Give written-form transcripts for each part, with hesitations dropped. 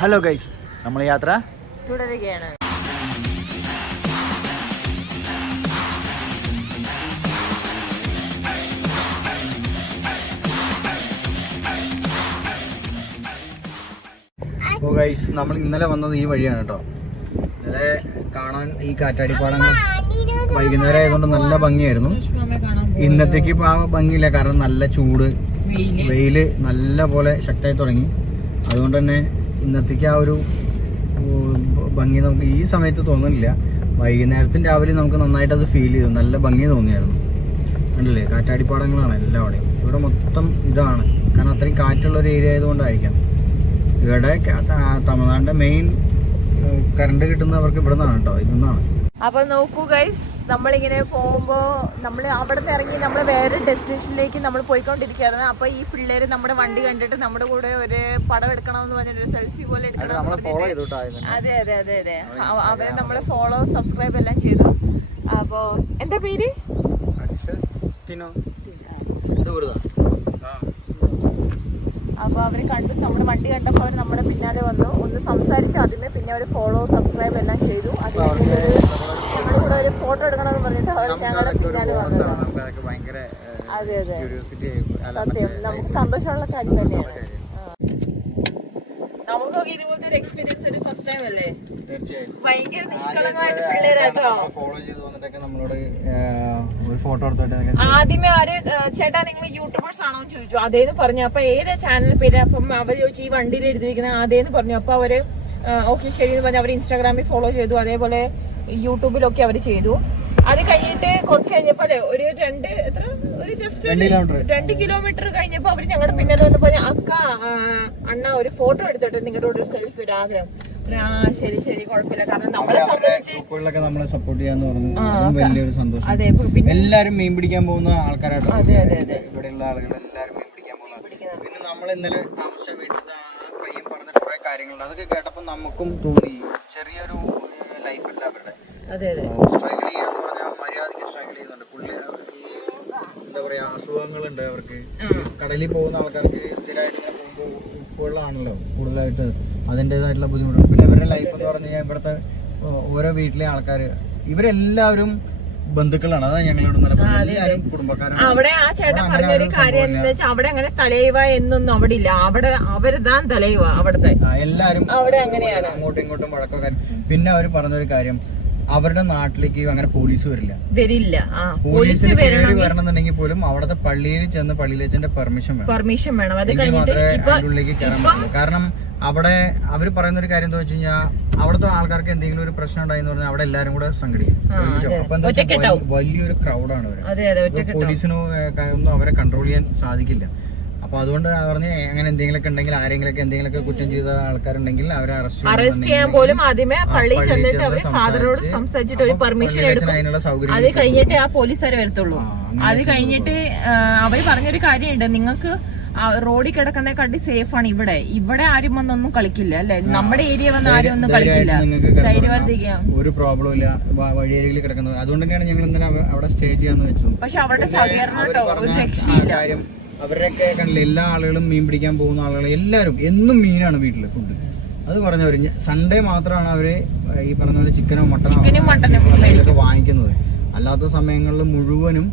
Hello guys, നമ്മൾ യാത്ര തുടരുകയാണ്. അപ്പോൾ ഗൈസ്, നമ്മൾ ഇന്നലെ വന്നത് ഈ വഴിയാണ് കേട്ടോ. ഇന്നലെ കാണാൻ ഈ കാറ്റാടിപ്പാടങ്ങൾ വൈകുന്നേരം ആയതുകൊണ്ട് നല്ല ഭംഗിയായിരുന്നു. ഇന്നത്തേക്ക് ഇപ്പോൾ ആ ഭംഗിയില്ല, കാരണം നല്ല ചൂട്, വെയില് നല്ല പോലെ ശക്തമായി തുടങ്ങി. അതുകൊണ്ട് തന്നെ ഇന്നത്തേക്ക് ആ ഒരു ഭംഗി നമുക്ക് ഈ സമയത്ത് തോന്നുന്നില്ല. വൈകുന്നേരത്തിന് രാവിലെ നമുക്ക് നന്നായിട്ട് അത് ഫീൽ ചെയ്തു, നല്ല ഭംഗി തോന്നിയായിരുന്നു. കണ്ടില്ലേ, കാറ്റാടിപ്പാടങ്ങളാണ് എല്ലാവിടെയും. ഇവിടെ മൊത്തം ഇതാണ്, കാരണം അത്രയും കാറ്റുള്ള ഒരു ഏരിയ ആയതുകൊണ്ടായിരിക്കാം. ഇവിടെ തമിഴ്നാടിന്റെ മെയിൻ കറണ്ട് കിട്ടുന്നവർക്ക് ഇവിടെ നിന്നാണ് കേട്ടോ, ഇതൊന്നാണ്. അപ്പൊ നോക്കൂ ഗൈസ്, നമ്മളിങ്ങനെ പോകുമ്പോ നമ്മൾ അവിടെ നിന്ന് ഇറങ്ങി നമ്മൾ വേറെ ഡെസ്റ്റിനേഷനിലേക്ക് നമ്മൾ പോയിക്കൊണ്ടിരിക്കുകയായിരുന്നു. അപ്പൊ ഈ പിള്ളേര് നമ്മുടെ വണ്ടി കണ്ടിട്ട് നമ്മുടെ കൂടെ ഒരു പടം എടുക്കണമെന്ന് പറഞ്ഞിട്ട് സെൽഫി പോലെ എടുക്കണം. അതെ അതെ അതെ അതെ, അവരെ നമ്മളെ ഫോളോ സബ്സ്ക്രൈബ് എല്ലാം ചെയ്തു. അപ്പോ എന്താ പേര്? അപ്പോൾ അവർ കണ്ടു, നമ്മുടെ വണ്ടി കണ്ടപ്പോൾ അവർ നമ്മുടെ പിന്നാലെ വന്നു, ഒന്ന് സംസാരിച്ചു ആദ്യമേ, പിന്നെ അവർ ഫോളോ സബ്സ്ക്രൈബ് എല്ലാം ചെയ്തു. അത് ഞങ്ങളുടെ കൂടെ ഒരു ഫോട്ടോ എടുക്കണമെന്ന് പറഞ്ഞിട്ട് അവർ ഞങ്ങളുടെ പിന്നാലെ വന്നു. അതെ അതെ, സത്യം നമുക്ക് സന്തോഷമുള്ള കാര്യം തന്നെയാണ്. നമുക്കൊക്കെ ഇതുപോലത്തെ ഒരു എക്സ്പീരിയൻസ് ഒരു ഫസ്റ്റ് ടൈം അല്ലേ? ഭയങ്കര നിഷ്കളങ്കമായിട്ട് പിള്ളേരാട്ടോ. ആദ്യമേ ആര് ചേട്ടാ നിങ്ങൾ യൂട്യൂബേഴ്സ് ആണോ എന്ന് ചോദിച്ചു. അതേന്ന് പറഞ്ഞു. അപ്പൊ ഏത് ചാനൽ പേര്? അപ്പം അവർ ചോദിച്ചു ഈ വണ്ടിയിൽ എഴുതിയിരിക്കുന്ന അതേന്ന് പറഞ്ഞു. അപ്പൊ അവര് ഓക്കെ ശരി എന്ന് പറഞ്ഞ് അവർ ഇൻസ്റ്റാഗ്രാമിൽ ഫോളോ ചെയ്തു, അതേപോലെ യൂട്യൂബിലൊക്കെ അവർ ചെയ്തു. അത് കഴിഞ്ഞിട്ട് കുറച്ച് കഴിഞ്ഞപ്പോ ഒരു ജസ്റ്റ് 2 കിലോമീറ്റർ കഴിഞ്ഞപ്പോ അവര് ഞങ്ങളുടെ പിന്നാലെ വന്നപ്പോ അക്ക അണ്ണ ഒരു ഫോട്ടോ എടുത്തിട്ട് നിങ്ങളുടെ കൂടെ ഒരു സെൽഫി ഒരു ആഗ്രഹം. ശരി ശരി, കുഴപ്പമില്ല. കാരണം നമ്മളെ സപ്പോർട്ട് ചെയ്യാന്ന് പറഞ്ഞു, വലിയൊരു സന്തോഷം. അതെ, എല്ലാരും മീൻ പിടിക്കാൻ പോകുന്ന ആൾക്കാരാണ്. അതെ അതെ അതെ, ഇവിടെയുള്ള ആളുകൾ എല്ലാരും മീൻ പിടിക്കാൻ പോകുന്നത്. പിന്നെ നമ്മൾ ഇന്നലെ താമസിച്ച വീട്ടിൽ പയ്യൻ പറഞ്ഞ കുറെ കാര്യങ്ങളുണ്ട്. അതൊക്കെ കേട്ടപ്പോ നമുക്കും തോന്നി ചെറിയൊരു ലൈഫല്ല അവരുടെ. സ്ട്രഗിൾ ചെയ്യാന്ന് പറഞ്ഞാൽ മര്യാദക്ക് സ്ട്രഗിൾ ചെയ്യുന്നുണ്ട്. പുള്ളി എന്താ പറയാ, അസുഖങ്ങളുണ്ട് അവർക്ക്. കടലിൽ പോകുന്ന ആൾക്കാർക്ക് സ്ഥിരമായിട്ട് ഇങ്ങനെ പോകുമ്പോൾ ഉപ്പുവെള്ളമാണല്ലോ കൂടുതലായിട്ട്, അതിൻ്റെതായിട്ടുള്ള ബുദ്ധിമുട്ടുണ്ട്. പിന്നെ ഇവരുടെ ലൈഫ് എന്ന് പറഞ്ഞു കഴിഞ്ഞാൽ ഇവിടുത്തെ ഓരോ വീട്ടിലെ ആൾക്കാർ ഇവരെല്ലാവരും ബന്ധുക്കളാണ്. അതാണ് ഞങ്ങളോട് എല്ലാവരും കുടുംബക്കാരാണ്. അവിടെ ആ ചേട്ടൻ പറഞ്ഞൊരു കാര്യം എന്ന് വെച്ചാൽ അവിടെ അങ്ങനെ തലൈവ എന്നൊന്നും അവിടെ ഇല്ല. അവിടെ അവരുതാൻ തലൈവ അവിടുത്തെ എല്ലാരും അവിടെ അങ്ങനെയാണ്, അങ്ങോട്ടും ഇങ്ങോട്ടും വഴക്കക്കാർ. പിന്നെ അവർ പറഞ്ഞൊരു കാര്യം, അവരുടെ നാട്ടിലേക്ക് അങ്ങനെ പോലീസ് വരില്ല. പോലീസ് വരണമെന്നുണ്ടെങ്കിൽ പോലും അവിടുത്തെ പള്ളിയിൽ ചെന്ന് പള്ളിയിലെ പെർമിഷൻ വേണം. അത് ഉള്ളിലേക്ക് കയറാൻ പറ്റില്ല. കാരണം അവിടെ അവർ പറയുന്ന ഒരു കാര്യം എന്താ വെച്ച് കഴിഞ്ഞാൽ, അവിടുത്തെ ആൾക്കാർക്ക് എന്തെങ്കിലും ഒരു പ്രശ്നം ഉണ്ടായി എന്ന് പറഞ്ഞാൽ അവിടെ എല്ലാരും കൂടെ സംഘടിക്കും. അപ്പൊ എന്താ വെച്ചാൽ വലിയൊരു ക്രൗഡാണ് അവര്. പോലീസിന് ഒന്നും അവരെ കൺട്രോൾ ചെയ്യാൻ സാധിക്കില്ല. അപ്പൊ അതുകൊണ്ട് പറഞ്ഞ് അങ്ങനെ എന്തെങ്കിലുമൊക്കെ ഉണ്ടെങ്കിൽ, ആരെങ്കിലൊക്കെ എന്തെങ്കിലുമൊക്കെ കുറ്റം ചെയ്ത ആൾക്കാരുണ്ടെങ്കിൽ അവരെ അറസ്റ്റ് ചെയ്യാൻ പോലും ആദ്യമേ പള്ളി ചെന്നിട്ട് അവര് ഫാദറോട് സംസാരിച്ചിട്ട് ഒരു പെർമിഷൻ എടുക്കും. അത് കഴിഞ്ഞിട്ട് ആ പോലീസുകാർ വരത്തുള്ളൂ. അത് കഴിഞ്ഞിട്ട് അവര് പറഞ്ഞൊരു കാര്യമുണ്ട്, നിങ്ങൾക്ക് റോഡിൽ കിടക്കുന്നതിനെക്കാട്ടി സേഫ് ആണ് ഇവിടെ. ഇവിടെ ആരും വന്നൊന്നും കളിക്കില്ല അല്ലെ, നമ്മുടെ ഏരിയ വന്ന് ആരും ഒന്നും കളിക്കില്ല, ധൈര്യവർദ്ധിക്കാം, ഒരു പ്രോബ്ലം ഇല്ല വഴിയേരിയിൽ കിടക്കുന്നത്. അതുകൊണ്ട് തന്നെയാണ് ഞങ്ങൾ ഇന്നലെ അവിടെ സ്റ്റേ ചെയ്യാന്ന് വെച്ചത്. പക്ഷെ അവരുടെ സഹകരണം കേട്ടോ ഒരു രക്ഷയില്ല. അവരുടെയൊക്കെ കണ്ടില്ല, എല്ലാ ആളുകളും മീൻ പിടിക്കാൻ പോകുന്ന ആളുകൾ എല്ലാവരും എന്നും മീനാണ് വീട്ടില് ഫുഡ്. അത് പറഞ്ഞവര് സൺഡേ മാത്രമാണ് അവര് ഈ പറഞ്ഞ പോലെ ചിക്കനോ മട്ടനോ വാങ്ങിക്കുന്നത്. അല്ലാത്ത സമയങ്ങളിൽ മുഴുവനും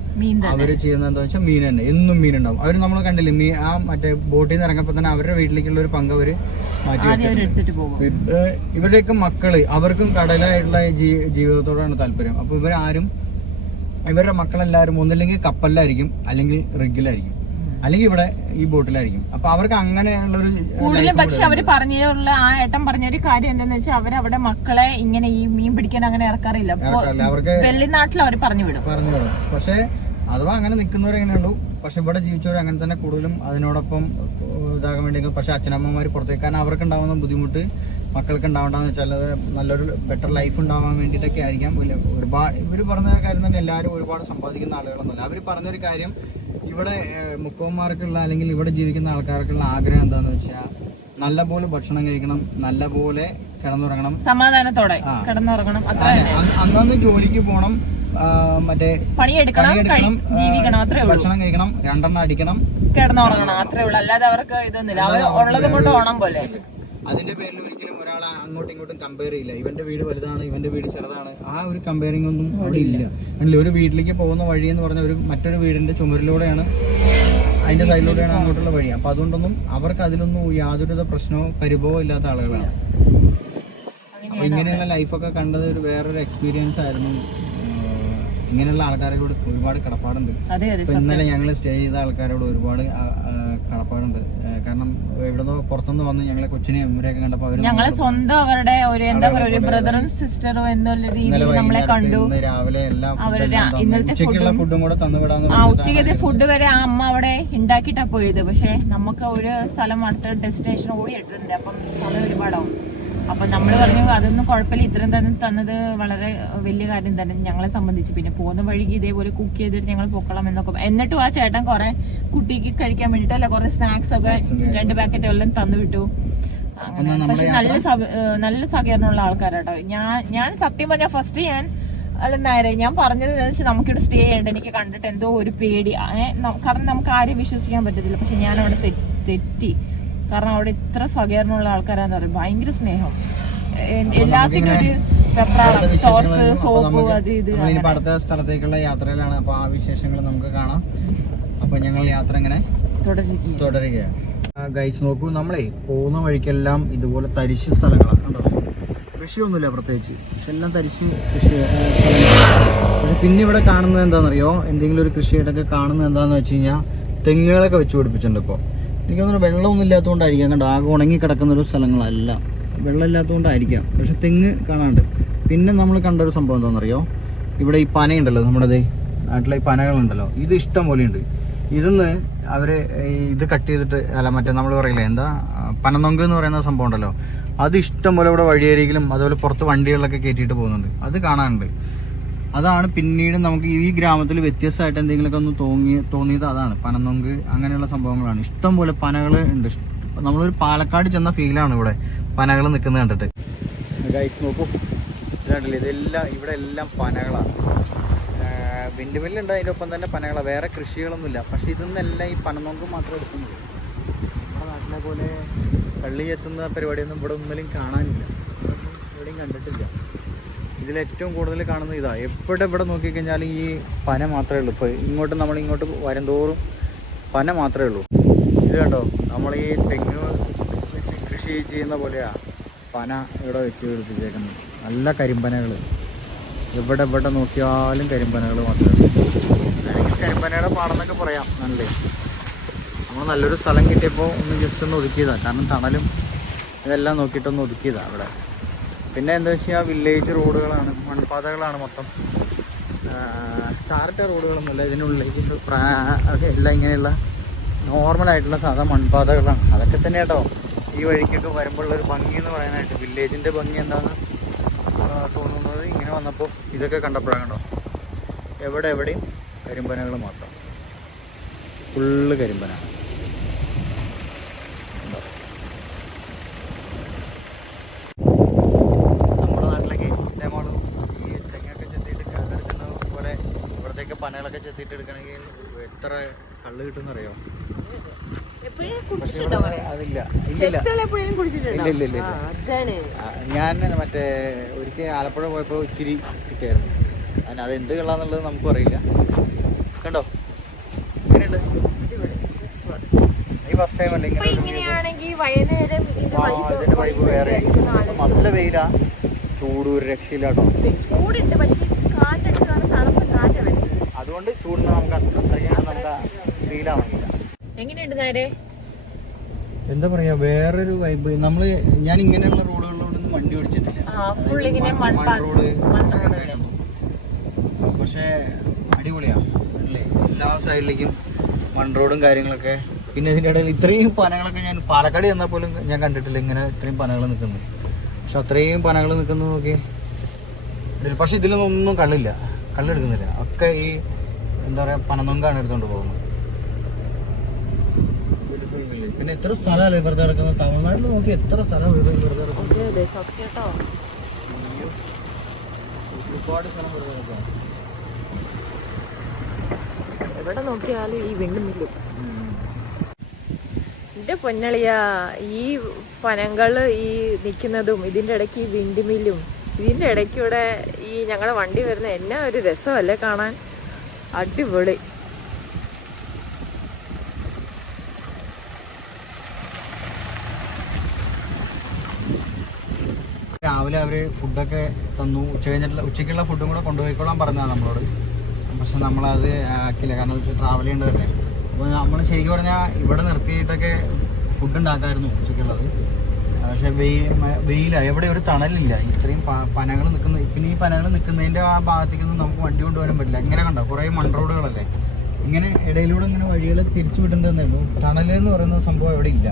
അവര് ചെയ്യുന്നത് എന്താ വെച്ചാൽ മീൻ തന്നെ, എന്നും മീൻ ഉണ്ടാവും. അവര് നമ്മൾ കണ്ടില്ലേ, ആ മറ്റേ ബോട്ടിൽ നിന്ന് ഇറങ്ങപ്പോ തന്നെ അവരുടെ വീട്ടിലേക്കുള്ള ഒരു പങ്ക് അവര് മാറ്റി വെച്ചിട്ടുണ്ട്. ഇവരുടെയൊക്കെ മക്കള്, അവർക്കും കടലായിട്ടുള്ള ജീവിതത്തോടാണ് താല്പര്യം. അപ്പൊ ഇവരുടെ മക്കളെല്ലാവരും ഒന്നില്ലെങ്കിൽ കപ്പലിലായിരിക്കും, അല്ലെങ്കിൽ റിഗിലായിരിക്കും, അല്ലെങ്കിൽ ഇവിടെ ഈ ബോട്ടിലായിരിക്കും. അപ്പൊ അവർക്ക് അങ്ങനെയുള്ളൊരു കൂടുതലും. പക്ഷെ അവര് പറഞ്ഞുള്ള ആ ഏട്ടൻ പറഞ്ഞൊരു കാര്യം എന്താന്ന് വെച്ചാൽ അവരവിടെ മക്കളെ ഇങ്ങനെ ഈ മീൻ പിടിക്കാൻ അങ്ങനെ ഇറക്കാറില്ല. അവർക്ക് വെള്ളിനാട്ടിൽ അവർ പറഞ്ഞു വിടും. പക്ഷെ അഥവാ അങ്ങനെ നിൽക്കുന്നവരെങ്ങനെയുള്ളൂ. പക്ഷെ ഇവിടെ ജീവിച്ചവർ അങ്ങനെ തന്നെ കൂടുതലും അതിനോടൊപ്പം ഇതാകാൻ വേണ്ടി. പക്ഷെ അച്ഛനമ്മമാര് പുറത്തേക്ക്, കാരണം അവർക്ക് ഉണ്ടാവുന്ന ബുദ്ധിമുട്ട് മക്കൾക്ക് ഉണ്ടാവേണ്ടെന്ന് വെച്ചാൽ നല്ലൊരു ബെറ്റർ ലൈഫ് ഉണ്ടാവാൻ വേണ്ടിയിട്ടൊക്കെ ആയിരിക്കാം. ഒരുപാട് ഇവർ പറഞ്ഞ കാര്യം തന്നെ, എല്ലാവരും ഒരുപാട് സമ്പാദിക്കുന്ന ആളുകളൊന്നുമല്ല. അവർ പറഞ്ഞൊരു കാര്യം, ഇവിടെ മുക്കവന്മാർക്കുള്ള അല്ലെങ്കിൽ ഇവിടെ ജീവിക്കുന്ന ആൾക്കാർക്കുള്ള ആഗ്രഹം എന്താന്ന് വെച്ചാൽ നല്ലപോലെ ഭക്ഷണം കഴിക്കണം, നല്ലപോലെ കിടന്നുറങ്ങണം, സമാധാനത്തോടെ കിടന്നുറങ്ങണം, അന്നന്ന് ജോലിക്ക് പോകണം, മറ്റേ പണിയെടുക്കണം, ഭക്ഷണം കഴിക്കണം, 2 അടിക്കണം, കിടന്നുറങ്ങണം, അത്രേ ഉള്ളൂ. അല്ലാതെ അവർക്ക് ഇതൊന്നുമില്ല. അവർ ഉള്ളത് കൊണ്ട് ഓണം പോലെ അതിന്റെ പേരിൽ ഒരിക്കലും ഒരാളെ അങ്ങോട്ടും ഇങ്ങോട്ടും കമ്പയർ ചെയ്യില്ല. ഇവന്റെ വീട് വലുതാണ്, ഇവന്റെ വീട് ചെറുതാണ്, ആ ഒരു കമ്പയറിംഗ് ഒന്നും അവിടെ ഇല്ല. ഒരു വീട്ടിലേക്ക് പോകുന്ന വഴി എന്ന് പറഞ്ഞാൽ മറ്റൊരു വീടിന്റെ ചുമരിലൂടെയാണ്, അതിന്റെ സൈഡിലൂടെയാണ് അങ്ങോട്ടുള്ള വഴി. അപ്പൊ അതുകൊണ്ടൊന്നും അവർക്ക് അതിലൊന്നും യാതൊരുവിധ പ്രശ്നവും പരിഭവവും ഇല്ലാത്ത ആളുകളാണ്. അപ്പൊ ഇങ്ങനെയുള്ള ലൈഫൊക്കെ കണ്ടത് വേറൊരു എക്സ്പീരിയൻസ് ആയിരുന്നു. ഇങ്ങനെയുള്ള ആൾക്കാരോട് ഒരുപാട് കടപ്പാടുണ്ട്. ഇന്നലെ ഞങ്ങൾ സ്റ്റേ ചെയ്ത ആൾക്കാരോട് ഒരുപാട് കടപ്പാടുണ്ട്. കാരണം എവിടുന്നോ പുറത്തുനിന്ന് വന്ന് ഞങ്ങളെ കൊച്ചിനെ ഇവരെയൊക്കെ കണ്ടപ്പോ ഞങ്ങളെ സ്വന്തം അവരുടെ ഒരു എന്താ പറയുക ഒരു ബ്രദറും സിസ്റ്ററും എന്നുള്ള രീതിയിൽ നമ്മളെ കണ്ടു. രാവിലെ എല്ലാം ഉച്ചയ്ക്കുള്ള ഫുഡും കൂടെ തന്നുവിടാന്ന് ഉച്ചക്കത്തെ ഫുഡ് വരെ ആ അമ്മ അവിടെ ഉണ്ടാക്കിയിട്ടാ പോയത്. പക്ഷെ നമുക്ക് ഒരു സ്ഥലം അടുത്ത ഡെസ്റ്റിനേഷൻ ഓടി ഇട്ടിട്ടുണ്ട്. അപ്പം സ്ഥലം ഒരുപാടാവും. അപ്പൊ നമ്മൾ പറഞ്ഞു അതൊന്നും കുഴപ്പമില്ല, ഇത്രയും തന്നെ തന്നത് വളരെ വലിയ കാര്യം തന്നെ ഞങ്ങളെ സംബന്ധിച്ച്. പിന്നെ പോകുന്ന വഴിക്ക് ഇതേപോലെ കുക്ക് ചെയ്തിട്ട് ഞങ്ങൾ പൊക്കളം എന്നൊക്കെ. എന്നിട്ടും ആ ചേട്ടൻ കുറെ കുട്ടിക്ക് കഴിക്കാൻ വേണ്ടിട്ടല്ല കുറെ സ്നാക്സ് ഒക്കെ 2 പാക്കറ്റ് എല്ലാം തന്നു വിട്ടു. അങ്ങനെ പക്ഷെ നല്ല സഹകരണമുള്ള ആൾക്കാരാട്ടോ. ഞാൻ സത്യം പറഞ്ഞാൽ ഫസ്റ്റ് ഞാൻ പറഞ്ഞത് വെച്ചാൽ നമുക്കിവിടെ സ്റ്റേ ചെയ്യണ്ട. എനിക്ക് കണ്ടിട്ട് എന്തോ ഒരു പേടി, കാരണം നമുക്ക് ആരെയും വിശ്വസിക്കാൻ പറ്റത്തില്ല. പക്ഷെ ഞാൻ അവിടെ തെറ്റി. കാരണം അവിടെ ഇത്ര സഹകരണമുള്ള ആൾക്കാരാന്ന് പറയും, ഭയങ്കര സ്നേഹം, എല്ലാത്തിനും ഒരു സോപ്പ് സോപ്പ് അത് ഇത്. അടുത്ത സ്ഥലത്തേക്കുള്ള യാത്രയിലാണ്. അപ്പൊ ആ വിശേഷങ്ങൾ നമുക്ക് കാണാം. അപ്പൊ ഞങ്ങൾ യാത്ര ഇങ്ങനെ തുടരുകയാണ്. ഗൈസ് നോക്കൂ, നമ്മളെ പോകുന്ന വഴിക്കെല്ലാം ഇതുപോലെ തരിശ് സ്ഥലങ്ങളാണ് കണ്ടോ. കൃഷിയൊന്നുമില്ല പ്രത്യേകിച്ച്, പക്ഷെ എല്ലാം തരിശ് കൃഷി സ്ഥലങ്ങളാണ്. പക്ഷെ പിന്നെ ഇവിടെ കാണുന്നത് എന്താണെന്നറിയോ, എന്തെങ്കിലും ഒരു കൃഷിയായിട്ടൊക്കെ കാണുന്നത് എന്താണെന്ന് വെച്ച് കഴിഞ്ഞാൽ തെങ്ങുകളൊക്കെ വെച്ച് പിടിപ്പിച്ചിട്ടുണ്ട്. ഇപ്പോൾ എനിക്ക് തോന്നുന്നു വെള്ളമൊന്നും ഇല്ലാത്തതുകൊണ്ടായിരിക്കാം. കണ്ടോ, ആകെ ഉണങ്ങി കിടക്കുന്ന ഒരു സ്ഥലങ്ങളല്ല, വെള്ളം ഇല്ലാത്തതുകൊണ്ടായിരിക്കാം. പക്ഷെ തെങ്ങ് കാണാണ്ട്. പിന്നെ നമ്മൾ കണ്ട ഒരു സംഭവം എന്താണെന്നറിയോ, ഇവിടെ ഈ പനയുണ്ടല്ലോ, നമ്മുടെ നാട്ടിലെ ഈ പനകളുണ്ടല്ലോ, ഇത് ഇഷ്ടം പോലെയുണ്ട്. ഇതിന്ന് അവർ ഇത് കട്ട് ചെയ്തിട്ട്, അല്ല മറ്റേ നമ്മൾ പറയില്ലേ എന്താ പനനൊങ്ക് എന്ന് പറയുന്ന സംഭവം ഉണ്ടല്ലോ, അത് ഇഷ്ടം പോലെ ഇവിടെ വഴിയരികിലും അതുപോലെ പുറത്ത് വണ്ടികളിലൊക്കെ കയറ്റിയിട്ട് പോകുന്നുണ്ട്. അത് കാണാനുണ്ട്. അതാണ് പിന്നീട് നമുക്ക് ഈ ഗ്രാമത്തിൽ വ്യത്യസ്തമായിട്ട് എന്തെങ്കിലുമൊക്കെ ഒന്ന് തോന്നിയത് അതാണ്. പനനൊങ്ക് അങ്ങനെയുള്ള സംഭവങ്ങളാണ്. ഇഷ്ടം പോലെ പനകൾ ഉണ്ട്. നമ്മളൊരു പാലക്കാട് ചെന്ന ഫീലാണ് ഇവിടെ പനകൾ നിൽക്കുന്നത് കണ്ടിട്ട്. ഗൈസ് നോക്കൂ, ഇതാണ്ടല്ലേ, ഇതെല്ലാം ഇവിടെ എല്ലാം പനകളാണ്. വിൻഡ് മില്ലുണ്ട്, അതിൻ്റെ ഒപ്പം തന്നെ പനകളാണ്. വേറെ കൃഷികളൊന്നുമില്ല. പക്ഷെ ഇതൊന്നെല്ലാം ഈ പനനൊങ്ക് മാത്രം എടുക്കുന്നത്. നമ്മുടെ നാട്ടിലെ പോലെ കള്ളി ചെത്തുന്ന പരിപാടിയൊന്നും ഇവിടെ ഒന്നിലും കാണാനില്ല, എവിടെയും കണ്ടിട്ടില്ല. ഇതിലേറ്റവും കൂടുതൽ കാണുന്നത് ഇതാ. എവിടെ നോക്കിക്കഴിഞ്ഞാൽ ഈ പന മാത്രമേ ഉള്ളൂ. ഇപ്പോൾ ഇങ്ങോട്ട് വരുന്തോറും പന മാത്രമേ ഉള്ളൂ. ഇത് കണ്ടോ, നമ്മൾ ഈ തെങ്ങ് വെച്ച് കൃഷി ചെയ്യുന്ന പോലെയാ പന ഇവിടെ വെച്ച് പിടിപ്പിച്ചേക്കുന്നത്. നല്ല കരിമ്പനകൾ, എവിടെ നോക്കിയാലും കരിമ്പനകൾ മാത്രമേ ഉള്ളൂ. അല്ലെങ്കിൽ കരിമ്പനയുടെ പാടെന്നൊക്കെ പറയാം. നമ്മൾ നല്ലൊരു സ്ഥലം കിട്ടിയപ്പോൾ ഒന്ന് ജസ്റ്റ് ഒന്ന് ഒതുക്കിയതാണ്. കാരണം തണലും ഇതെല്ലാം നോക്കിയിട്ടൊന്ന് ഒതുക്കിയതാണ് അവിടെ. പിന്നെ എന്താ വെച്ചാൽ വില്ലേജ് റോഡുകളാണ്, മൺപാതകളാണ് മൊത്തം. ടാറിട്ട റോഡുകളൊന്നുമല്ല, ഇതിനുള്ളിലേക്ക് എല്ലാം ഇങ്ങനെയുള്ള നോർമലായിട്ടുള്ള സാധാ മൺപാതകളാണ്. അതൊക്കെ തന്നെ കേട്ടോ ഈ വഴിക്കൊക്കെ വരുമ്പോഴുള്ളൊരു ഭംഗി എന്ന് പറയാനായിട്ട്. വില്ലേജിൻ്റെ ഭംഗി എന്താണെന്ന് തോന്നുന്നത് ഇങ്ങനെ വന്നപ്പോൾ ഇതൊക്കെ കണ്ടപ്പോഴാണ്. കേട്ടോ എവിടെയും കരിമ്പനകൾ മാത്രം, ഫുള്ള് കരിമ്പന. പനകളൊക്കെ ചെത്തിയിട്ട് എടുക്കണമെങ്കിൽ എത്ര കള്ള് കിട്ടുമെന്ന് അറിയോ? അതില്ല, ഇല്ല. ഞാൻ മറ്റേ ഒരിക്കൽ ആലപ്പുഴ പോയപ്പോൾ ഇച്ചിരി കിട്ടിയായിരുന്നു. അത് എന്ത് കള്ളാന്നുള്ളത് നമുക്കും അറിയില്ല. കണ്ടോ എങ്ങനെയുണ്ട്? ഈ ഫസ്റ്റ് ടൈം അല്ലേ ഇതിന്റെ വൈബ് വേറെ. നല്ല വെയിലാ, ചൂട് ഒരു രക്ഷയില്ലാട്ടോ. അതുകൊണ്ട് ചൂടിന് നമുക്ക് നമുക്ക് ഫീലാവുന്നില്ല. എങ്ങനെയുണ്ട് നേരെ? എന്താ പറയാ, വേറൊരു വൈബ്. ഞാൻ ഇങ്ങനെയുള്ള റോഡുകളിലൂടെ വണ്ടി ഓടിച്ചിട്ടില്ല. പക്ഷെ അടിപൊളിയാ അല്ലേ, എല്ലാ സൈഡിലേക്കും മൺ റോഡും കാര്യങ്ങളൊക്കെ. പിന്നെ ഇതിൻ്റെ ഇടയിൽ ഇത്രയും പനകളൊക്കെ ഞാൻ പാലക്കാട് ചെന്നാൽ പോലും ഞാൻ കണ്ടിട്ടില്ല ഇങ്ങനെ ഇത്രയും പനകൾ നിൽക്കുന്നത്. പക്ഷെ അത്രയും പനകൾ നിൽക്കുന്നത് നോക്കി. പക്ഷെ ഇതിലൊന്നും കള്ളെടുക്കുന്നില്ല. ഒക്കെ ഈ എന്താ പറയാ പനനൊങ്കാണ് എടുത്തോണ്ട് പോകുന്നത്. പിന്നെ എത്ര സ്ഥലമല്ലേ വെറുതെ കിടക്കുന്നത്. തമിഴ്നാട്ടിൽ നോക്കി എത്ര സ്ഥലം വെറുതെ കിടക്കുന്നത്. ഒരുപാട് സ്ഥലം വെറുതെ കിടക്കുക. എവിടെ നോക്കിയാലും ഈ വിണ്ടുമില്ലും. എന്റെ പൊന്നളിയാ, ഈ പനങ്ങള് ഈ നിക്കുന്നതും ഇതിന്റെ ഇടയ്ക്ക് ഈ വിൻഡ് മില്ലും ഇതിന്റെ ഇടയ്ക്കൂടെ ഈ ഞങ്ങളുടെ വണ്ടി വരുന്ന എന്നാ ഒരു രസമല്ലേ കാണാൻ, അടിപൊളി. രാവിലെ അവര് ഫുഡൊക്കെ തന്നു. ഉച്ചയ്ക്കുള്ള ഫുഡും കൂടെ കൊണ്ടുപോയിക്കോളാൻ പറഞ്ഞതാണ് നമ്മളോട്. പക്ഷെ നമ്മളത് ആക്കില്ല, കാരണം വെച്ചാൽ ട്രാവൽ ചെയ്യേണ്ടതല്ലേ. അപ്പോൾ നമ്മൾ ശരിക്കും പറഞ്ഞാൽ ഇവിടെ നിർത്തിയിട്ടൊക്കെ ഫുഡ് ഉണ്ടാക്കാമായിരുന്നു ഉച്ചയ്ക്കുള്ളത്. പക്ഷെ വെയിലാണ്, എവിടെ ഒരു തണലില്ല. ഇത്രയും പനകൾ നിൽക്കുന്ന, പിന്നെ ഈ പനകൾ നിൽക്കുന്നതിൻ്റെ ആ ഭാഗത്തേക്കൊന്നും നമുക്ക് വണ്ടി കൊണ്ടുപോകാൻ പറ്റില്ല. ഇങ്ങനെ കണ്ടോ കുറേ മൺ റോഡുകളല്ലേ, ഇങ്ങനെ ഇടയിലൂടെ ഇങ്ങനെ വഴികൾ തിരിച്ചു വിടേണ്ടതേ ഉള്ളൂ. തണലെന്ന് പറയുന്ന സംഭവം എവിടെ ഇല്ല.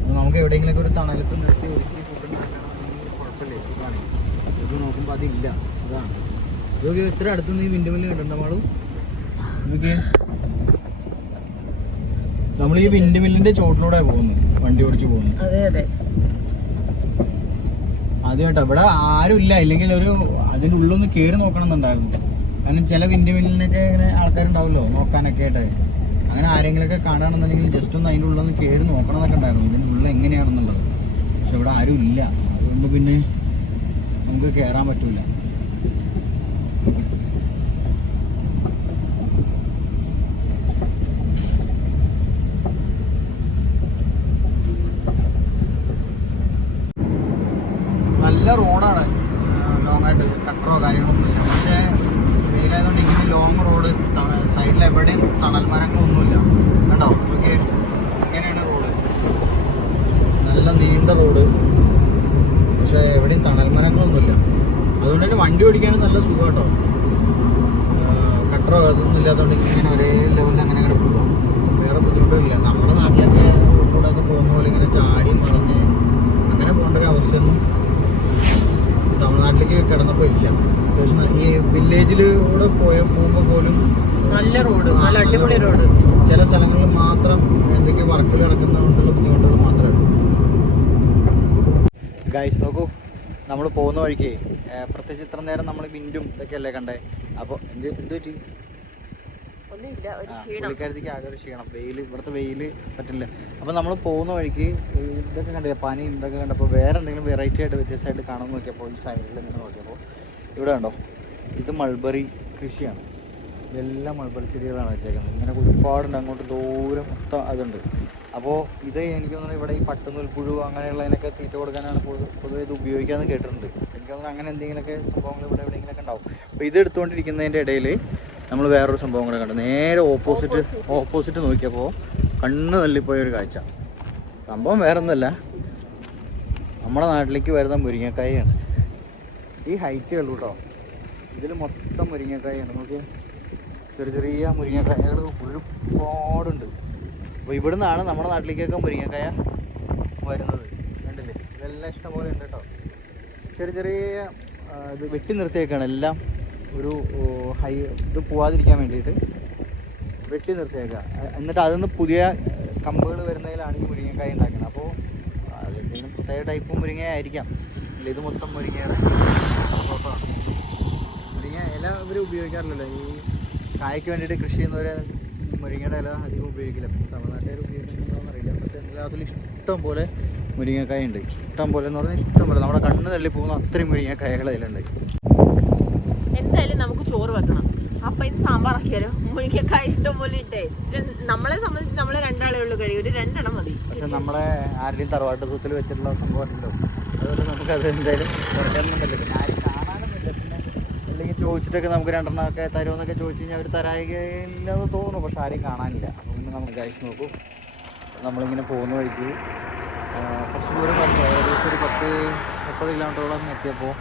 അപ്പോൾ നമുക്ക് എവിടെയെങ്കിലുമൊക്കെ ഒരു തണലത്ത് നിർത്തി ഒരുക്കി ഫുഡ് ഉണ്ടാക്കാനാണെങ്കിൽ കുഴപ്പമില്ല. സുഖമാണ്. ഇത് നോക്കുമ്പോൾ അതില്ല. അതാണ് ഇതൊക്കെ ഇത്ര അടുത്തുനിന്ന് ഈ വിൻഡ് മില്ല് കണ്ടിട്ടുണ്ടോ മാളു? നോക്കിയേ, നമ്മൾ ഈ വിൻഡ് മില്ലിന്റെ ചോട്ടിലൂടെ പോകുന്നു, വണ്ടി ഓടിച്ച് പോകുന്നു. അതെ അതെ, അത് കേട്ടോ. ഇവിടെ ആരും ഇല്ല, ഇല്ലെങ്കിൽ ഒരു അതിൻ്റെ ഉള്ളൊന്ന് കയറി നോക്കണം എന്നുണ്ടായിരുന്നു. കാരണം ചില വിൻഡ് മില്ലിനൊക്കെ ഇങ്ങനെ ആൾക്കാരുണ്ടാവുമല്ലോ നോക്കാനൊക്കെ ആയിട്ട്. അങ്ങനെ ആരെങ്കിലുമൊക്കെ കാണുകയാണെന്നുണ്ടെങ്കിൽ ജസ്റ്റ് ഒന്ന് അതിൻ്റെ ഉള്ളൊന്ന് കയറി നോക്കണം എന്നൊക്കെ ഉണ്ടായിരുന്നു, ഇതിൻ്റെ ഉള്ളിൽ എങ്ങനെയാണെന്നുള്ളത്. പക്ഷെ ഇവിടെ ആരും ഇല്ല, അതുകൊണ്ട് പിന്നെ നമുക്ക് കയറാൻ പറ്റൂല. നല്ല റോഡാണ്, ലോങ് ആയിട്ട് കട്ടറോ കാര്യങ്ങളൊന്നുമില്ല. പക്ഷേ വെയിലായതുകൊണ്ട് ഇങ്ങനെ ലോങ് റോഡ്, സൈഡിൽ എവിടെയും തണൽ മരങ്ങളൊന്നുമില്ല. കണ്ടോ, ഓക്കെ, ഇങ്ങനെയാണ് റോഡ്, നല്ല നീണ്ട റോഡ്. പക്ഷേ എവിടെയും തണൽ മരങ്ങളൊന്നുമില്ല. അതുകൊണ്ട് തന്നെ വണ്ടി ഓടിക്കാനും നല്ല സുഖം കേട്ടോ. കട്ടറോ അതൊന്നും ഇല്ലാത്തതുകൊണ്ട് ഇങ്ങനെ ഒരേ ലെവലിൽ അങ്ങനെ അങ്ങനെ പോകാം, വേറെ ബുദ്ധിമുട്ടില്ല. നമ്മുടെ നാട്ടിലൊക്കെ റോഡിലൂടെയൊക്കെ പോകുന്ന പോലെ ഇങ്ങനെ ചാടി മറിഞ്ഞ് അങ്ങനെ പോകേണ്ട ഒരു അവസ്ഥയൊന്നും തമിഴ്നാട്ടിലേക്ക് കിടന്നപ്പോൾ ഇല്ല. അത്യാവശ്യം ഈ വില്ലേജിലൂടെ പോകുമ്പോൾ പോലും നല്ല റോഡ്, നല്ല അടിപൊളി റോഡ്. ചില സ്ഥലങ്ങളിൽ മാത്രം എന്തൊക്കെയോ വർക്കുകൾ നടക്കുന്നതുകൊണ്ടുള്ള ബുദ്ധിമുട്ടുകൾ മാത്രമേ ഉള്ളൂ. ഗൈസ് നോക്കൂ, നമ്മൾ പോകുന്ന വഴിക്ക് പ്രത്യേകിച്ച് ഇത്ര നേരം നമ്മൾ വിൻഡും ഇതൊക്കെ അല്ലേ കണ്ടേ. അപ്പോൾ എന്ത് പറ്റി? പുള്ളിക്കാരത്തേക്ക് ആകെ ഒരു ക്ഷീണം, ഇവിടുത്തെ വെയിൽ പറ്റില്ല. അപ്പോൾ നമ്മൾ പോകുന്ന വഴിക്ക് ഇതൊക്കെ കണ്ടില്ല, പനിയും ഇതൊക്കെ കണ്ടപ്പോൾ വേറെ എന്തെങ്കിലും വെറൈറ്റി ആയിട്ട് വ്യത്യസ്തമായിട്ട് കാണാമെന്ന് നോക്കിയപ്പോൾ ഈ സൈഡിൽ ഇങ്ങനെ നോക്കിയപ്പോൾ ഇവിടെ കണ്ടോ, ഇത് മൾബറി കൃഷിയാണ്. ഇതെല്ലാം മൾബറി ചെടികളാണ് വെച്ചേക്കുന്നത്. ഇങ്ങനെ ഒരുപാടുണ്ട്, അങ്ങോട്ട് ദൂരം മൊത്തം അതുണ്ട്. അപ്പോൾ ഇത് എനിക്ക് തോന്നുന്നു ഇവിടെ ഈ പട്ടുനൂൽപ്പുഴു അങ്ങനെയുള്ളതിനൊക്കെ തീറ്റ കൊടുക്കാനാണ് പൊതുവെ ഇത് ഉപയോഗിക്കാമെന്ന് കേട്ടിട്ടുണ്ട്. എനിക്ക് തോന്നുന്നു അങ്ങനെ എന്തെങ്കിലുമൊക്കെ സംഭവങ്ങൾ ഇവിടെ എവിടെയെങ്കിലുമൊക്കെ ഉണ്ടാവും. അപ്പോൾ ഇത് എടുത്തുകൊണ്ടിരിക്കുന്നതിൻ്റെ ഇടയിൽ നമ്മൾ വേറൊരു സംഭവം കൂടെ കണ്ടു. നേരെ ഓപ്പോസിറ്റ് നോക്കിയപ്പോൾ കണ്ണ് തള്ളിപ്പോയൊരു കാഴ്ച. സംഭവം വേറൊന്നുമല്ല, നമ്മുടെ നാട്ടിലേക്ക് വരുന്ന മുരിങ്ങക്കായാണ്. ഈ ഹൈറ്റേ ഉള്ളൂ കേട്ടോ, ഇതിൽ മൊത്തം മുരിങ്ങക്കായാണ്. നമുക്ക് ചെറിയ ചെറിയ മുരിങ്ങക്കായകൾ ഒരുപാടുണ്ട്. അപ്പോൾ ഇവിടെ നിന്നാണ് നമ്മുടെ നാട്ടിലേക്കൊക്കെ മുരിങ്ങക്കായ വരുന്നത്. കണ്ടില്ലേ, ഇതെല്ലാം ഇഷ്ടംപോലെ ഉണ്ട് കേട്ടോ. ചെറിയ ചെറിയ ഇത് വെട്ടി നിർത്തിയേക്കാണ് എല്ലാം, ഒരു ഇത് പോവാതിരിക്കാൻ വേണ്ടിയിട്ട് വെട്ടി നിർത്തിയേക്കുക. എന്നിട്ട് അതിൽ നിന്ന് പുതിയ കമ്പുകൾ വരുന്നതിലാണ് ഈ മുരിങ്ങക്കായ ഉണ്ടാക്കുന്നത്. അപ്പോൾ അതെന്തെങ്കിലും പ്രത്യേക ടൈപ്പ് മുരിങ്ങ ആയിരിക്കാം. ഇല്ല, ഇത് മൊത്തം മുരിങ്ങയുടെ ഫോട്ടോയാണ്. മുരിങ്ങ ഇല ഇവർ ഉപയോഗിക്കാറില്ലല്ലോ, ഈ കായ്ക്ക് വേണ്ടിയിട്ട് കൃഷി ചെയ്യുന്നവർ മുരിങ്ങയുടെ ഇല അധികം ഉപയോഗിക്കില്ല. തമിഴ്നാട്ടുകാർ ഉപയോഗിക്കുന്നുണ്ടോയെന്ന് അറിയില്ല. പക്ഷേ അതിൽ ഇഷ്ടം പോലെ മുരിങ്ങക്കായ ഉണ്ട്. ഇഷ്ടം പോലെ എന്ന് പറഞ്ഞാൽ ഇഷ്ടം പോലെ, നമ്മുടെ കണ്ണ് തള്ളി പോകുന്ന അത്രയും മുരിങ്ങക്കായകൾ അതിലുണ്ട്. എന്തായാലും നമുക്ക് ചോറ് വെക്കണം. അപ്പൊ ഇത് സാമ്പാറാക്കിയാലോ? മുരിങ്ങക്കായ ഇഷ്ടം പോലെ ഇട്ടേ. നമ്മളെ സംബന്ധിച്ച് നമ്മളെ രണ്ടാളേ ഉള്ളൂ കഴിയും, ഒരു 2 എണ്ണം മതി. പക്ഷെ നമ്മളെ ആരുടെയും തറവാട്ട് സ്വത്തിൽ വെച്ചിട്ടുള്ള സംഭവമല്ലോ, അതുകൊണ്ട് നമുക്കത് എന്തായാലും കുറയ്ക്കാനൊന്നും പറ്റില്ല. പിന്നെ ആരും കാണാനൊന്നുമില്ല. പിന്നെ അല്ലെങ്കിൽ ചോദിച്ചിട്ടൊക്കെ നമുക്ക് 2 എണ്ണമൊക്കെ തരുമെന്നൊക്കെ ചോദിച്ചു കഴിഞ്ഞാൽ അവർ തരായില്ലെന്ന് തോന്നുന്നു. പക്ഷെ ആരെയും കാണാനില്ല. അപ്പോൾ പിന്നെ നമ്മൾ ഗൈസ് നോക്കൂ, നമ്മളിങ്ങനെ പോകുന്ന വഴിക്ക് കുറച്ച് ദൂരം വന്നു, ഏകദേശം ഒരു 10-30 കിലോമീറ്ററോളം എത്തിയപ്പോൾ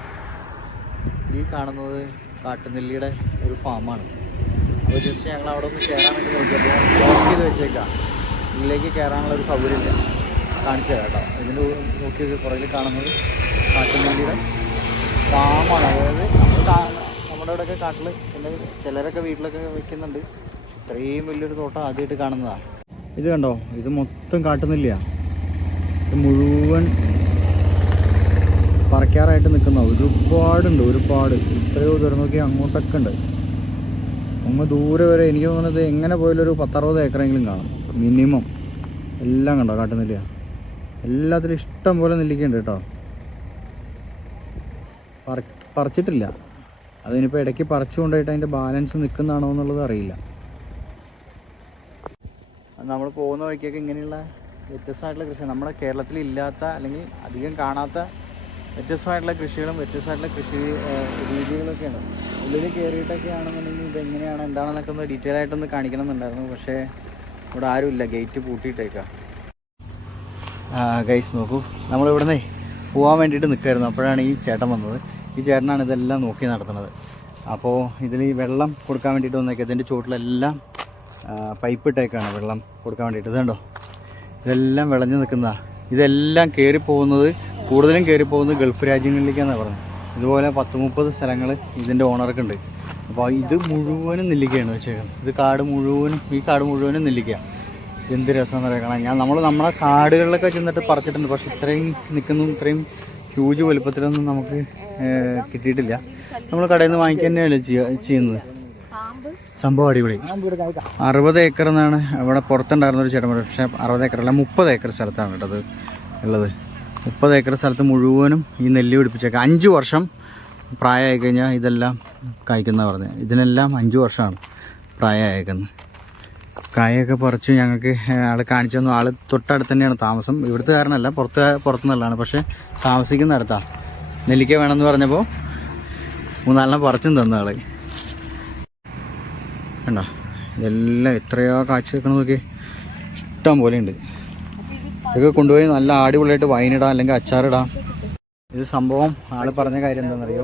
ഈ കാണുന്നത് കാട്ടുനെല്ലിയുടെ ഒരു ഫാമാണ്. അപ്പോൾ ജസ്റ്റ് ഞങ്ങൾ അവിടെ ഒന്ന് കയറാൻ വേണ്ടി നോക്കിയപ്പോൾ ബ്ലോക്ക് ചെയ്ത് വെച്ചേക്കാം, ഇതിലേക്ക് കയറാനുള്ള ഒരു സൗകര്യമില്ല. കാണിച്ചു തരാം കേട്ടോ. ഇതിൻ്റെ നോക്കിയത് പുറകിൽ കാണുന്നത് കാട്ടുനെല്ലിയുടെ ഫാമാണ്. അതായത് നമ്മുടെ ഇവിടെയൊക്കെ കാട്ടിൽ, പിന്നെ ചിലരൊക്കെ വീട്ടിലൊക്കെ വെക്കുന്നുണ്ട്. ഇത്രയും വലിയൊരു തോട്ടം ആദ്യമായിട്ട് കാണുന്നതാണ്. ഇത് കണ്ടോ, ഇത് മൊത്തം കാട്ടുനെല്ലിയാണ്. ഇത് മുഴുവൻ പറിക്കാറായിട്ട് നിൽക്കുന്ന ഒരുപാടുണ്ട്, ഒരുപാട്. ഇത്രയോ ദൂരം നോക്കി അങ്ങോട്ടൊക്കെ ഉണ്ട്, അങ്ങ് ദൂരെ വരെ. എനിക്ക് തോന്നുന്നത് എങ്ങനെ പോയാലും ഒരു 10-60 ഏക്കറെങ്കിലും കാണും മിനിമം. എല്ലാം കണ്ടോ കാട്ടുന്നില്ല, എല്ലാത്തിലും ഇഷ്ടം പോലെ നെല്ലിക്കയുണ്ട് കേട്ടോ. പറിച്ചിട്ടില്ല, അതിനിപ്പോൾ ഇടയ്ക്ക് പറിച്ചു കൊണ്ടുപോയിട്ട് അതിൻ്റെ ബാലൻസ് നിൽക്കുന്നതാണോ എന്നുള്ളത് അറിയില്ല. നമ്മൾ പോകുന്ന വഴിക്കൊക്കെ ഇങ്ങനെയുള്ള വ്യത്യസ്തമായിട്ടുള്ള കൃഷി, നമ്മുടെ കേരളത്തിൽ ഇല്ലാത്ത അല്ലെങ്കിൽ അധികം കാണാത്ത വ്യത്യസ്തമായിട്ടുള്ള കൃഷികളും വ്യത്യസ്തമായിട്ടുള്ള കൃഷി രീതികളൊക്കെയാണ്. ഉള്ളിൽ കയറിയിട്ടൊക്കെ ആണെന്നുണ്ടെങ്കിൽ ഇതെങ്ങനെയാണ് എന്താണെന്നൊക്കെ ഒന്ന് ഡീറ്റെയിൽ ആയിട്ടൊന്ന് കാണിക്കണം എന്നുണ്ടായിരുന്നു. പക്ഷേ ഇവിടെ ആരുമില്ല, ഗേറ്റ് പൂട്ടിയിട്ടേക്കാം. ഗൈസ് നോക്കൂ, നമ്മളിവിടുന്ന് പോകാൻ വേണ്ടിയിട്ട് നിൽക്കുമായിരുന്നു. അപ്പോഴാണ് ഈ ചേട്ടൻ വന്നത്. ഈ ചേട്ടനാണ് ഇതെല്ലാം നോക്കി നടത്തുന്നത്. അപ്പോൾ ഇതിൽ ഈ വെള്ളം കൊടുക്കാൻ വേണ്ടിയിട്ട് വന്നേക്കാം. ഇതിൻ്റെ ചുവട്ടിലെല്ലാം പൈപ്പ് ഇട്ടേക്കാണ് വെള്ളം കൊടുക്കാൻ വേണ്ടിയിട്ട്. ഇതുണ്ടോ, ഇതെല്ലാം വിളഞ്ഞു നിൽക്കുന്നതാണ്. ഇതെല്ലാം കയറിപ്പോകുന്നത്, കൂടുതലും കയറിപ്പോകുന്നത് ഗൾഫ് രാജ്യങ്ങളിലേക്കാണെന്നാണ് പറഞ്ഞത്. ഇതുപോലെ 10-30 സ്ഥലങ്ങൾ ഇതിൻ്റെ ഓണർക്കുണ്ട്. അപ്പോൾ ഇത് മുഴുവനും നെല്ലിക്കയാണ് വെച്ചേക്കുന്നത്. ഇത് കാട് മുഴുവനും, ഈ കാട് മുഴുവനും നെല്ലിക്ക. എന്ത് രസമെന്ന് പറയാൻ കാണാം. നമ്മുടെ കാടുകളിലൊക്കെ ചെന്നിട്ട് പറിച്ചിട്ടുണ്ട്. പക്ഷെ ഇത്രയും ഇത്രയും ഹ്യൂജ് വലുപ്പത്തിലൊന്നും നമുക്ക് കിട്ടിയിട്ടില്ല. നമ്മൾ കടയിൽ നിന്ന് വാങ്ങിക്കുക തന്നെയല്ലേ ചെയ്യുന്നത്. സംഭവം അടിപൊളി. 60 ഏക്കർ എന്നാണ് ഇവിടെ പുറത്തുണ്ടായിരുന്നൊരു ചേട്ടൻ. പക്ഷേ 60 ഏക്കറല്ല, 30 ഏക്കർ സ്ഥലത്താണ് കേട്ടത് ഉള്ളത്. 30 ഏക്കർ സ്ഥലത്ത് മുഴുവനും ഈ നെല്ല് പിടിപ്പിച്ചേക്കാം. 5 വർഷം പ്രായമായി കഴിഞ്ഞാൽ ഇതെല്ലാം കായ്ക്കുന്ന പറഞ്ഞത്. ഇതിനെല്ലാം 5 വർഷമാണ് പ്രായമായേക്കുന്നത്. കായൊക്കെ പറിച്ച് ഞങ്ങൾക്ക് ആൾ കാണിച്ചു തന്നു. ആൾ തൊട്ടടുത്ത് തന്നെയാണ് താമസം. ഇവിടുത്തെ കാരണമല്ല, പുറത്തുനിന്നുള്ളതാണ്. പക്ഷേ താമസിക്കുന്ന അടുത്താണ്. നെല്ലിക്ക വേണമെന്ന് പറഞ്ഞപ്പോൾ 3-4 പറിച്ചും തന്നു ആൾ. കണ്ടോ, ഇതെല്ലാം എത്രയോ കാഴ്ച വെക്കണം നോക്കി, ഇഷ്ടം പോലെ ഉണ്ട്. ഇതൊക്കെ കൊണ്ടുപോയി നല്ല അടിപൊളിയായിട്ട് വൈനിടാം, അല്ലെങ്കിൽ അച്ചാറിടാം. ഇത് സംഭവം ആൾ പറഞ്ഞ കാര്യം എന്താണെന്നറിയോ,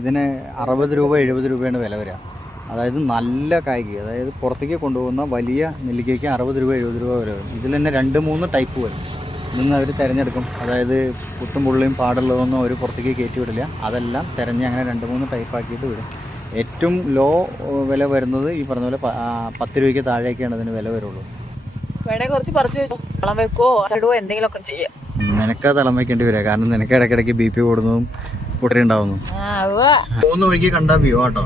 ഇതിന് 60 രൂപ 70 രൂപയാണ് വില വരിക. അതായത് നല്ല കായ്ക്ക്, അതായത് പുറത്തേക്ക് കൊണ്ടുപോകുന്ന വലിയ നെല്ലിക്കയ്ക്ക് 60 രൂപ 70 രൂപ വില വരും. ഇതിൽ തന്നെ 2-3 ടൈപ്പ് വരും. ഇന്ന് അവർ തിരഞ്ഞെടുക്കും. അതായത് പുട്ടും പുള്ളിയും പാടുള്ളതൊന്നും അവർ പുറത്തേക്ക് കയറ്റി വിടില്ല. അതെല്ലാം തിരഞ്ഞ് അങ്ങനെ 2-3 ടൈപ്പ് ആക്കിയിട്ട് വിടും. ഏറ്റവും ലോ വില വരുന്നത് ഈ പറഞ്ഞ പോലെ 10 രൂപയ്ക്ക് താഴേക്കാണ് ഇതിന് വില വരുള്ളൂ. കുറച്ച് പറിച്ചു വളം വെക്കോ ചടുവോ എന്തെങ്കിലുമൊക്കെ ചെയ്യാം. നിനക്കാ തളം വയ്ക്കേണ്ടി വരിക. കാരണം നിനക്ക് ഇടയ്ക്കിടയ്ക്ക് BP കൂടുന്നതും പൊട്ടറി ഉണ്ടാവുന്നു. പോകുന്ന വഴിക്ക് കണ്ടാ വ്യൂ കേട്ടോ.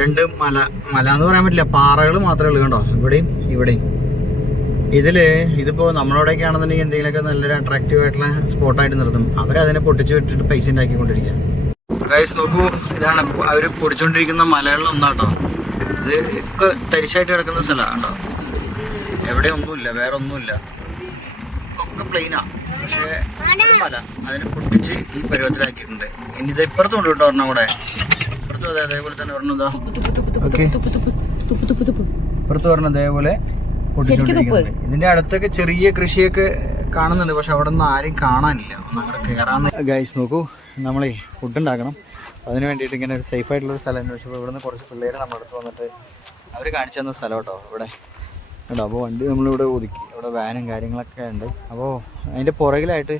2 മല എന്ന് പറയാൻ പറ്റില്ല, പാറകൾ മാത്രമേ ഉള്ളൂ. കണ്ടോ, ഇവിടെയും ഇതിപ്പോ നമ്മളോടൊക്കെ ആണെന്നുണ്ടെങ്കിൽ എന്തെങ്കിലുമൊക്കെ നല്ലൊരു അട്രാക്റ്റീവ് ആയിട്ടുള്ള സ്പോട്ടായിട്ട് നിർത്തും. അവരതിനെ പൊട്ടിച്ചു വിട്ടിട്ട് പൈസ ഉണ്ടാക്കിക്കൊണ്ടിരിക്കുക. ഗൈസ് നോക്കൂ, ഇതാണ് അവർ പൊടിച്ചുകൊണ്ടിരിക്കുന്ന മലകളിലൊന്നാട്ടോ. ഇത് ഒക്കെ തരിശായിട്ട് കിടക്കുന്ന സ്ഥലമാണ് കേട്ടോ. എവിടെ ഒന്നുമില്ല, വേറെ ഒന്നുമില്ല, ഒക്കെ പ്ലെയിനാ. പക്ഷേ മല അതിനെ പൊട്ടിച്ച് ഈ പരുവത്തിലാക്കിയിട്ടുണ്ട്. ഇനി ഇത് ഇപ്പുറത്തും ഉണ്ട് കേട്ടോ, ഒരെണ്ണം കൂടെ. ഇപ്പുറത്തും അതേപോലെ തന്നെ ഒരെണ്ണം ഇതാ. ഓക്കെ, ഇപ്പുറത്ത് പറഞ്ഞ അതേപോലെ പൊട്ടിച്ചുകൊണ്ടിരിക്കുന്നുണ്ട്. ഇതിന്റെ അടുത്തൊക്കെ ചെറിയ കൃഷിയൊക്കെ കാണുന്നുണ്ട്. പക്ഷെ അവിടെ ഒന്നും ആരെയും കാണാനില്ല. ഒന്ന് അങ്ങനെ കയറാൻ. ഗൈസ് നോക്കൂ, നമ്മളെ ഫുഡ് ഉണ്ടാക്കണം. അതിന് വേണ്ടിയിട്ട് ഇങ്ങനെ ഒരു സേഫ് ആയിട്ടുള്ളൊരു സ്ഥലം അന്വേഷിച്ചപ്പോൾ ഇവിടുന്ന് കുറച്ച് പിള്ളേർ നമ്മുടെ അടുത്ത് വന്നിട്ട് അവർ കാണിച്ചു തന്ന സ്ഥലം കേട്ടോ ഇവിടെ കേട്ടോ. അപ്പോൾ വണ്ടി നമ്മളിവിടെ ഒതുക്കി. അവിടെ വാനും കാര്യങ്ങളൊക്കെ ഉണ്ട്. അപ്പോൾ അതിൻ്റെ പുറകിലായിട്ട്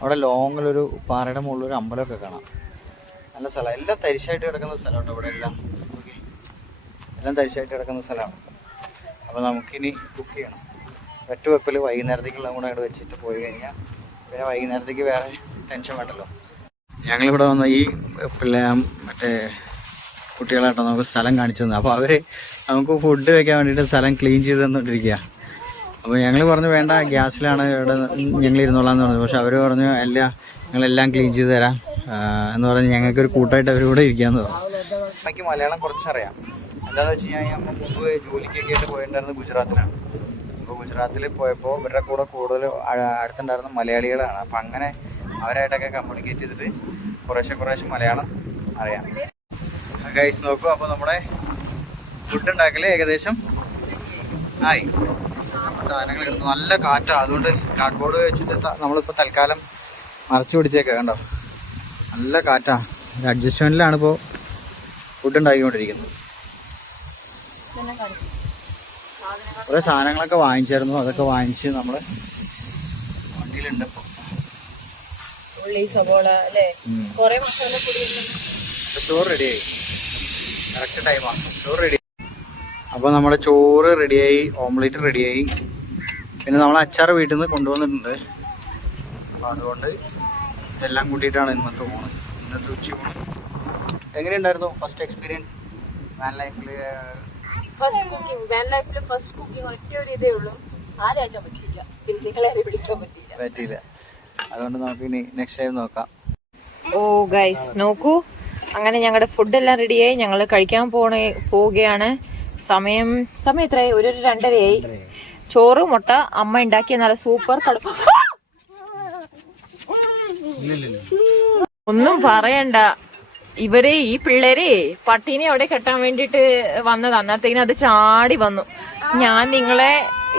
അവിടെ ലോങ്ങിലൊരു പാറയുടെ മുകളിലൊരു അമ്പലമൊക്കെ കാണാം. നല്ല സ്ഥലം. എല്ലാം തരിശായിട്ട് കിടക്കുന്ന സ്ഥലം കേട്ടോ. ഇവിടെ എല്ലാം തരിശായിട്ട് കിടക്കുന്ന സ്ഥലമാണ്. അപ്പോൾ നമുക്കിനി കുക്ക് ചെയ്യണം. വെപ്പൽ വൈകുന്നേരത്തേക്കുള്ള കൂടെ അവിടെ വെച്ചിട്ട് പോയി കഴിഞ്ഞാൽ പിന്നെ വൈകുന്നേരത്തേക്ക് വേറെ ടെൻഷൻ വേണ്ടല്ലോ. ഞങ്ങളിവിടെ വന്ന ഈ മറ്റേ കുട്ടികളായിട്ടോ നമുക്ക് സ്ഥലം കാണിച്ചു തന്നു. അപ്പോൾ അവർ നമുക്ക് ഫുഡ് വയ്ക്കാൻ വേണ്ടിയിട്ട് സ്ഥലം ക്ലീൻ ചെയ്ത് തന്നിട്ടിരിക്കുക. അപ്പോൾ ഞങ്ങൾ പറഞ്ഞു വേണ്ട, ഗ്യാസിലാണ് ഇവിടെ ഞങ്ങൾ ഇരുന്നോളാന്ന് പറഞ്ഞു. പക്ഷെ അവർ പറഞ്ഞു അല്ല, ഞങ്ങളെല്ലാം ക്ലീൻ ചെയ്ത് തരാം എന്ന് പറഞ്ഞ് ഞങ്ങൾക്കൊരു കൂട്ടായിട്ട് അവരിവിടെ ഇരിക്കാമെന്ന് പറഞ്ഞു. അമ്മയ്ക്ക് മലയാളം കുറച്ചറിയാം. എന്താണെന്ന് വെച്ച് കഴിഞ്ഞാൽ അമ്മ മുമ്പ് ജോലിക്കൊക്കെ ആയിട്ട് പോയിട്ടുണ്ടായിരുന്നത് ഗുജറാത്തിലാണ്. അപ്പോൾ ഗുജറാത്തിൽ പോയപ്പോൾ ഇവരുടെ കൂടെ കൂടുതൽ അടുത്തുണ്ടായിരുന്ന മലയാളികളാണ്. അപ്പം അങ്ങനെ അവരായിട്ടൊക്കെ കമ്മ്യൂണിക്കേറ്റ് ചെയ്തിട്ട് കുറേശ്ശെ മലയാളം അറിയാം. ഗൈസ് നോക്കൂ, അപ്പോൾ നമ്മുടെ ഫുഡ് ഉണ്ടാക്കൽ ഏകദേശം ആയി. സാധനങ്ങൾ എടുത്തു. നല്ല കാറ്റാണ്, അതുകൊണ്ട് കാർഡ്ബോർഡ് വെച്ചിട്ട് നമ്മളിപ്പോൾ തൽക്കാലം മറച്ചു പിടിച്ചേക്കാം. കണ്ടോ, നല്ല കാറ്റാണ്. ഒരു അഡ്ജസ്റ്റ്മെൻറ്റിലാണ് ഇപ്പോൾ ഫുഡ് ഉണ്ടാക്കിക്കൊണ്ടിരിക്കുന്നത്. കുറേ സാധനങ്ങളൊക്കെ വാങ്ങിച്ചായിരുന്നു. അതൊക്കെ വാങ്ങിച്ച് നമ്മൾ വണ്ടിയിലുണ്ട് ഇപ്പോൾ. ചോറ് റെഡിയായി, കറക്റ്റ് ടൈമാണ്. ചോറ് റെഡി. അപ്പോൾ നമ്മുടെ ചോറ് റെഡിയായി, ഓംലെറ്റ് റെഡിയായി. പിന്നെ നമ്മൾ അച്ചാർ വീട്ടിൽ നിന്ന് കൊണ്ടുവന്നിട്ടുണ്ട്. അപ്പോൾ അതുകൊണ്ട് ഇതെല്ലാം കൂട്ടിയിട്ടാണ് ഇന്നത്തെ ഉച്ചയൂണ്. എങ്ങനെയുണ്ടായിരുന്നു ഫസ്റ്റ് എക്സ്പീരിയൻസ് വാൻ ലൈഫിൽ? ഫസ്റ്റ് കുക്കിംഗ് വാൻ ലൈഫിലെ ഫസ്റ്റ് കുക്കിംഗ് ഒറ്റ ഒരു ഇതേ ഉള്ളൂ. ആരാച്ചാൻ പറ്റില്ല, പിന്നെ നിങ്ങളെ വിളിക്കാൻ പറ്റില്ല. അതുകൊണ്ട് നമുക്ക് ഇനി നെക്സ്റ്റ് ടൈം നോക്കാം. ഓ ഗൈസ് നോക്കൂ, അങ്ങനെ ഞങ്ങളുടെ ഫുഡെല്ലാം റെഡിയായി. ഞങ്ങൾ കഴിക്കാൻ പോവുകയാണ്. സമയം എത്രയായി? ഒരു 2:30 ചോറ് മുട്ട അമ്മ ഉണ്ടാക്കിയ നല്ല സൂപ്പർ ഒന്നും പറയണ്ട. ഈ പിള്ളേരെ പട്ടീനെ അവിടെ കെട്ടാൻ വേണ്ടിട്ട് വന്നത്. അന്നത്തേക്കിന് അത് ചാടി വന്നു. ഞാൻ നിങ്ങളെ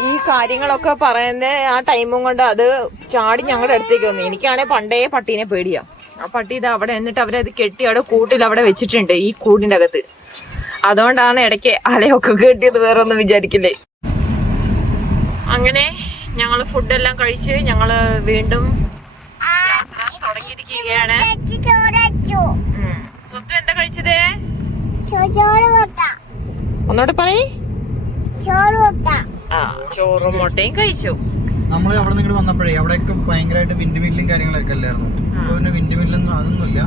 ഈ കാര്യങ്ങളൊക്കെ പറയുന്ന ആ ടൈമും കൊണ്ട് അത് ചാടി ഞങ്ങളുടെ അടുത്തേക്ക് വന്നു. എനിക്കാണെ പണ്ടേ പട്ടീനെ പേടിയാ. ആ പട്ടി ഇത് അവിടെ എന്നിട്ട് അവരത് കെട്ടി അവിടെ കൂട്ടിൽ അവിടെ വെച്ചിട്ടുണ്ട്, ഈ കൂടിന്റെ അകത്ത്. അതുകൊണ്ടാണ് ഇടയ്ക്ക് അലയൊക്കെ കെട്ടിയത്, വേറെ ഒന്നും വിചാരിക്കില്ലേ. അങ്ങനെ ഞങ്ങള് ഫുഡെല്ലാം കഴിച്ച് ഞങ്ങള് വീണ്ടും യാത്ര തുടങ്ങിയിരിക്കുകയാണ്. സ്വത്ത് എന്താ കഴിച്ചത്? ഒന്നോട് പറയ്. ചോറും മുട്ടയും കഴിച്ചു. നമ്മൾ അവിടെ നിന്ന് വന്നപ്പോഴേ അവിടെയൊക്കെ ഭയങ്കരമായിട്ട് വിൻഡ് മില്ലും കാര്യങ്ങളൊക്കെ അല്ലായിരുന്നു. പിന്നെ വിൻഡ് മില്ലൊന്നും അതൊന്നുമില്ല,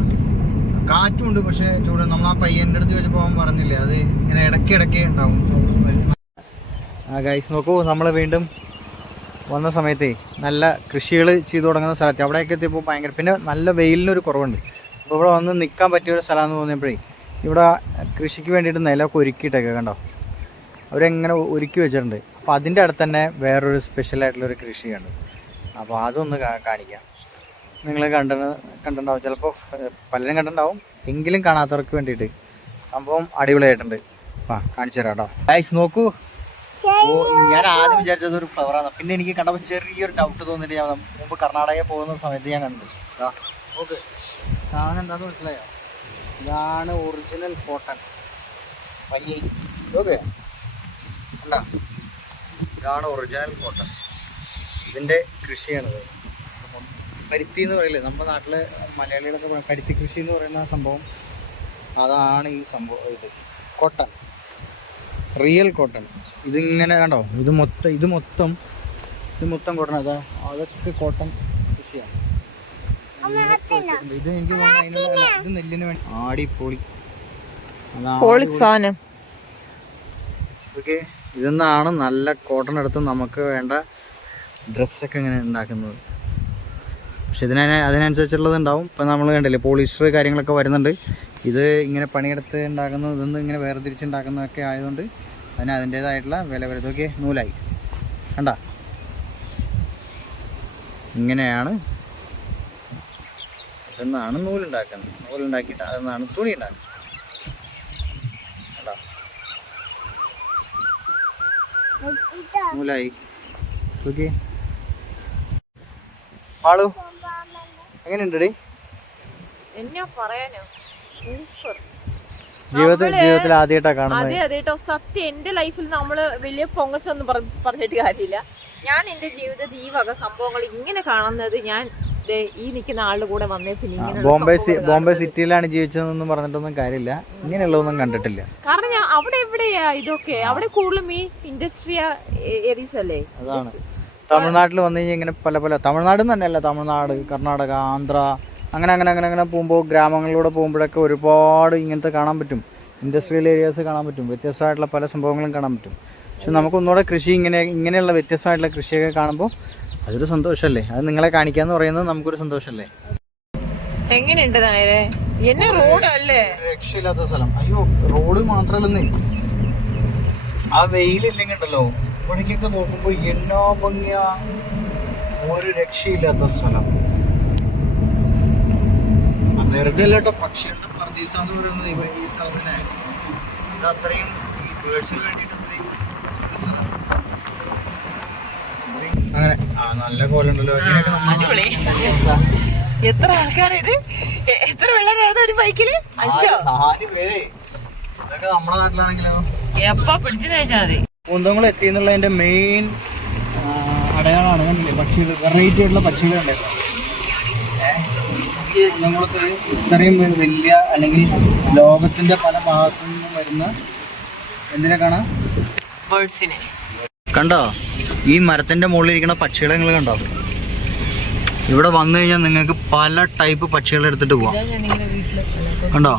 കാറ്റുണ്ട്. പക്ഷെ ചൂട് നമ്മൾ ആ പയ്യന്റെ അടുത്ത് വെച്ച് പോകാൻ പറഞ്ഞില്ലേ, അത് ഇങ്ങനെ ഇടയ്ക്കിടയ്ക്ക് ഉണ്ടാവും. ഗൈസ് നോക്കൂ, നമ്മൾ വീണ്ടും വന്ന സമയത്തേ നല്ല കൃഷികൾ ചെയ്തു തുടങ്ങുന്ന സ്ഥലത്ത് അവിടെയൊക്കെ എത്തിയപ്പോൾ ഭയങ്കര, പിന്നെ നല്ല വെയിലിനൊരു കുറവുണ്ട്. അപ്പോൾ ഇവിടെ വന്ന് നിൽക്കാൻ പറ്റിയൊരു സ്ഥലമെന്ന് തോന്നിയപ്പോഴേ ഇവിടെ കൃഷിക്ക് വേണ്ടിയിട്ട് നിലമൊക്കെ ഒരുക്കിയിട്ടൊക്കെ കണ്ടോ, അവരെങ്ങനെ ഒരുക്കി വെച്ചിട്ടുണ്ട്. അപ്പോൾ അതിൻ്റെ അടുത്ത് തന്നെ വേറൊരു സ്പെഷ്യലായിട്ടുള്ളൊരു കൃഷിയാണ്. അപ്പോൾ അതൊന്ന് കാണിക്കാം. നിങ്ങൾ കണ്ടിട്ടുണ്ടാവും, ചിലപ്പോൾ പലരും കണ്ടിട്ടുണ്ടാവും, എങ്കിലും കാണാത്തവർക്ക് വേണ്ടിയിട്ട് സംഭവം അടിപൊളിയായിട്ടുണ്ട്. കാണിച്ചു തരാം കേട്ടോ. ഗൈസ് നോക്കൂ, ഞാൻ ആദ്യം വിചാരിച്ചത് ഒരു ഫ്ലവറാണ്. പിന്നെ എനിക്ക് കണ്ടപ്പോൾ ചെറിയൊരു ഡൗട്ട് തോന്നിയിട്ട് ഞാൻ മുമ്പ് കർണാടകയിൽ പോകുന്ന സമയത്ത് ഞാൻ കണ്ടു. ഓക്കെ, സാധനം എന്താണെന്ന് മനസ്സിലായോ? ഇതാണ് ഒറിജിനൽ കോട്ടൺ പഞ്ഞി. ഓക്കെ, കണ്ടാ, ഇതാണ് ഒറിജിനൽ കോട്ടൺ. ഇതിൻ്റെ കൃഷിയാണിത്. പരുത്തി എന്ന് പറയില്ലേ, നമ്മുടെ നാട്ടിലെ മലയാളികളൊക്കെ പരുത്തി കൃഷി എന്ന് പറയുന്ന സംഭവം, അതാണ് ഈ സംഭവം. ഇത് കോട്ടൺ, റിയൽ കോട്ടൺ. ഇതിങ്ങനെ കണ്ടോ, ഇത് മൊത്തം കോട്ടൺ. അതൊക്കെ കോട്ടൺ കൃഷിയാണ്. ഇത് എനിക്ക് തോന്നുന്നു ഇത് നെല്ലിന് വേണ്ടി ആടിപ്പൊളി. ഓക്കെ, ഇതെന്നാണ് നല്ല കോട്ടൺ എടുത്ത് നമുക്ക് വേണ്ട ഡ്രസ്സൊക്കെ ഇങ്ങനെ ഉണ്ടാക്കുന്നത്. പക്ഷെ അതിനനുസരിച്ചുള്ളത് ഉണ്ടാവും. ഇപ്പം നമ്മൾ കണ്ടില്ലേ, പോളിസ്റ്റർ കാര്യങ്ങളൊക്കെ വരുന്നുണ്ട്. ഇത് ഇങ്ങനെ പണിയെടുത്ത് ഉണ്ടാക്കുന്നത്, ഇതൊന്നും ഇങ്ങനെ വേർതിരിച്ചുണ്ടാക്കുന്നതൊക്കെ ആയതുകൊണ്ട് അതിന് അതിൻ്റേതായിട്ടുള്ള വില വരുന്നത്. ഓക്കെ, നൂലായി കണ്ട, ഇങ്ങനെയാണ്. ഇതെന്നാണ് നൂലുണ്ടാക്കുന്നത്. നൂലുണ്ടാക്കിയിട്ട് അതെന്നാണ് തുണി ഉണ്ടാക്കുന്നത്. കണ്ടോ, നൂലായി. ഓക്കെ, ആളു എങ്ങനെയുണ്ടടി? എന്നാ പറയാനോ, സൂപ്പർ. ജീവിതത്തിൽ ആദ്യമായിട്ടാ കാണുന്നത്. അതെ സത്യം. എന്റെ ലൈഫിൽ നമ്മള് വലിയ പൊങ്ങച്ചൊന്നും പറഞ്ഞിട്ട് കാര്യമില്ല. ഞാൻ എന്റെ ജീവിതത്തിൽ ഈ വക സംഭവങ്ങൾ ഇങ്ങനെ കാണുന്നത് ഞാൻ ഈ നിൽക്കുന്ന ആളുടെ കൂടെ വന്നേ. പിന്നെ ബോംബെ സിറ്റിയിലാണ് ജീവിച്ചതെന്നൊന്നും പറഞ്ഞിട്ടൊന്നും കാര്യമില്ല, ഇങ്ങനെയുള്ളതൊന്നും കണ്ടിട്ടില്ല. കാരണം ഞാൻ അവിടെ എവിടെയാ ഇതൊക്കെ, അവിടെ കൂടുതലും ഈ ഇൻഡസ്ട്രിയൽ ഏരിയസ് അല്ലേ. അതാണ് തമിഴ്നാട്ടിൽ വന്നു കഴിഞ്ഞാൽ ഇങ്ങനെ പല തമിഴ്നാട് തന്നെയല്ല, തമിഴ്നാട്, കർണാടക, ആന്ധ്ര, അങ്ങനെ പോകുമ്പോൾ ഗ്രാമങ്ങളിലൂടെ പോകുമ്പോഴൊക്കെ ഒരുപാട് ഇങ്ങനത്തെ കാണാൻ പറ്റും. ഇൻഡസ്ട്രിയൽ ഏരിയാസ് കാണാൻ പറ്റും, വ്യത്യസ്തമായിട്ടുള്ള പല സംഭവങ്ങളും കാണാൻ പറ്റും. പക്ഷെ നമുക്കൊന്നുകൂടെ കൃഷി ഇങ്ങനെയുള്ള വ്യത്യസ്തമായിട്ടുള്ള കൃഷിയൊക്കെ കാണുമ്പോൾ അതൊരു സന്തോഷമല്ലേ. അത് നിങ്ങളെ കാണിക്കാന്ന് പറയുന്നത് നമുക്കൊരു സന്തോഷമല്ലേ. എങ്ങനെയുണ്ട് നേരെ എന്നെ റോഡല്ലേ, രക്ഷയില്ലാത്ത സ്ഥലം. അയ്യോ, റോഡ് മാത്രമല്ലെന്നേ, ആ വെയിലില്ലെങ്കിൽ ഉണ്ടല്ലോ, ഇവിടേക്കൊക്കെ നോക്കുമ്പോൾ എന്നോ ഭംഗിയാ, ഒരു രക്ഷയില്ലാത്ത സ്ഥലം. വെറുതെ അല്ലട്ടോ, പക്ഷികളുടെ പർദീസ എന്ന് പറയുന്നത് ഈ സ്ഥലത്തിന്. ഇത് അത്രയും ഈ ബേഡ്സിന് വേണ്ടിയിട്ട് അത്രയും സ്ഥലം. അങ്ങനെ നല്ല കോലുണ്ടല്ലോ. എത്ര ആൾക്കാരായത്, എത്ര പിള്ളേരായിരുന്നു ഒരു ബൈക്കില്? 4 പേര്. ഇതൊക്കെ നമ്മുടെ നാട്ടിലാണെങ്കിലോ എപ്പ പിടിച്ചു തേച്ചാൽ മതി. കുന്തംകുളം എത്തി എന്നുള്ളതിന്റെ മെയിൻ അടയാളമാണ്. കണ്ടില്ലേ, പക്ഷികൾ, വെറൈറ്റി ആയിട്ടുള്ള പക്ഷികൾ ഉണ്ടായിരുന്നു. കുന്തംകുളത്ത് ഇത്രയും വലിയ, അല്ലെങ്കിൽ ലോകത്തിന്റെ പല ഭാഗത്തു നിന്നും വരുന്ന എന്തിനെ കാണാം, ബേർഡ്സിനെ കണ്ടോ. ഈ മരത്തിന്റെ മുകളിൽ ഇരിക്കുന്ന പക്ഷികളെ നിങ്ങൾ കണ്ടോ? ഇവിടെ വന്നു കഴിഞ്ഞാൽ നിങ്ങൾക്ക് പല ടൈപ്പ് പക്ഷികളെ എടുത്തിട്ട് പോവാം. കണ്ടോ,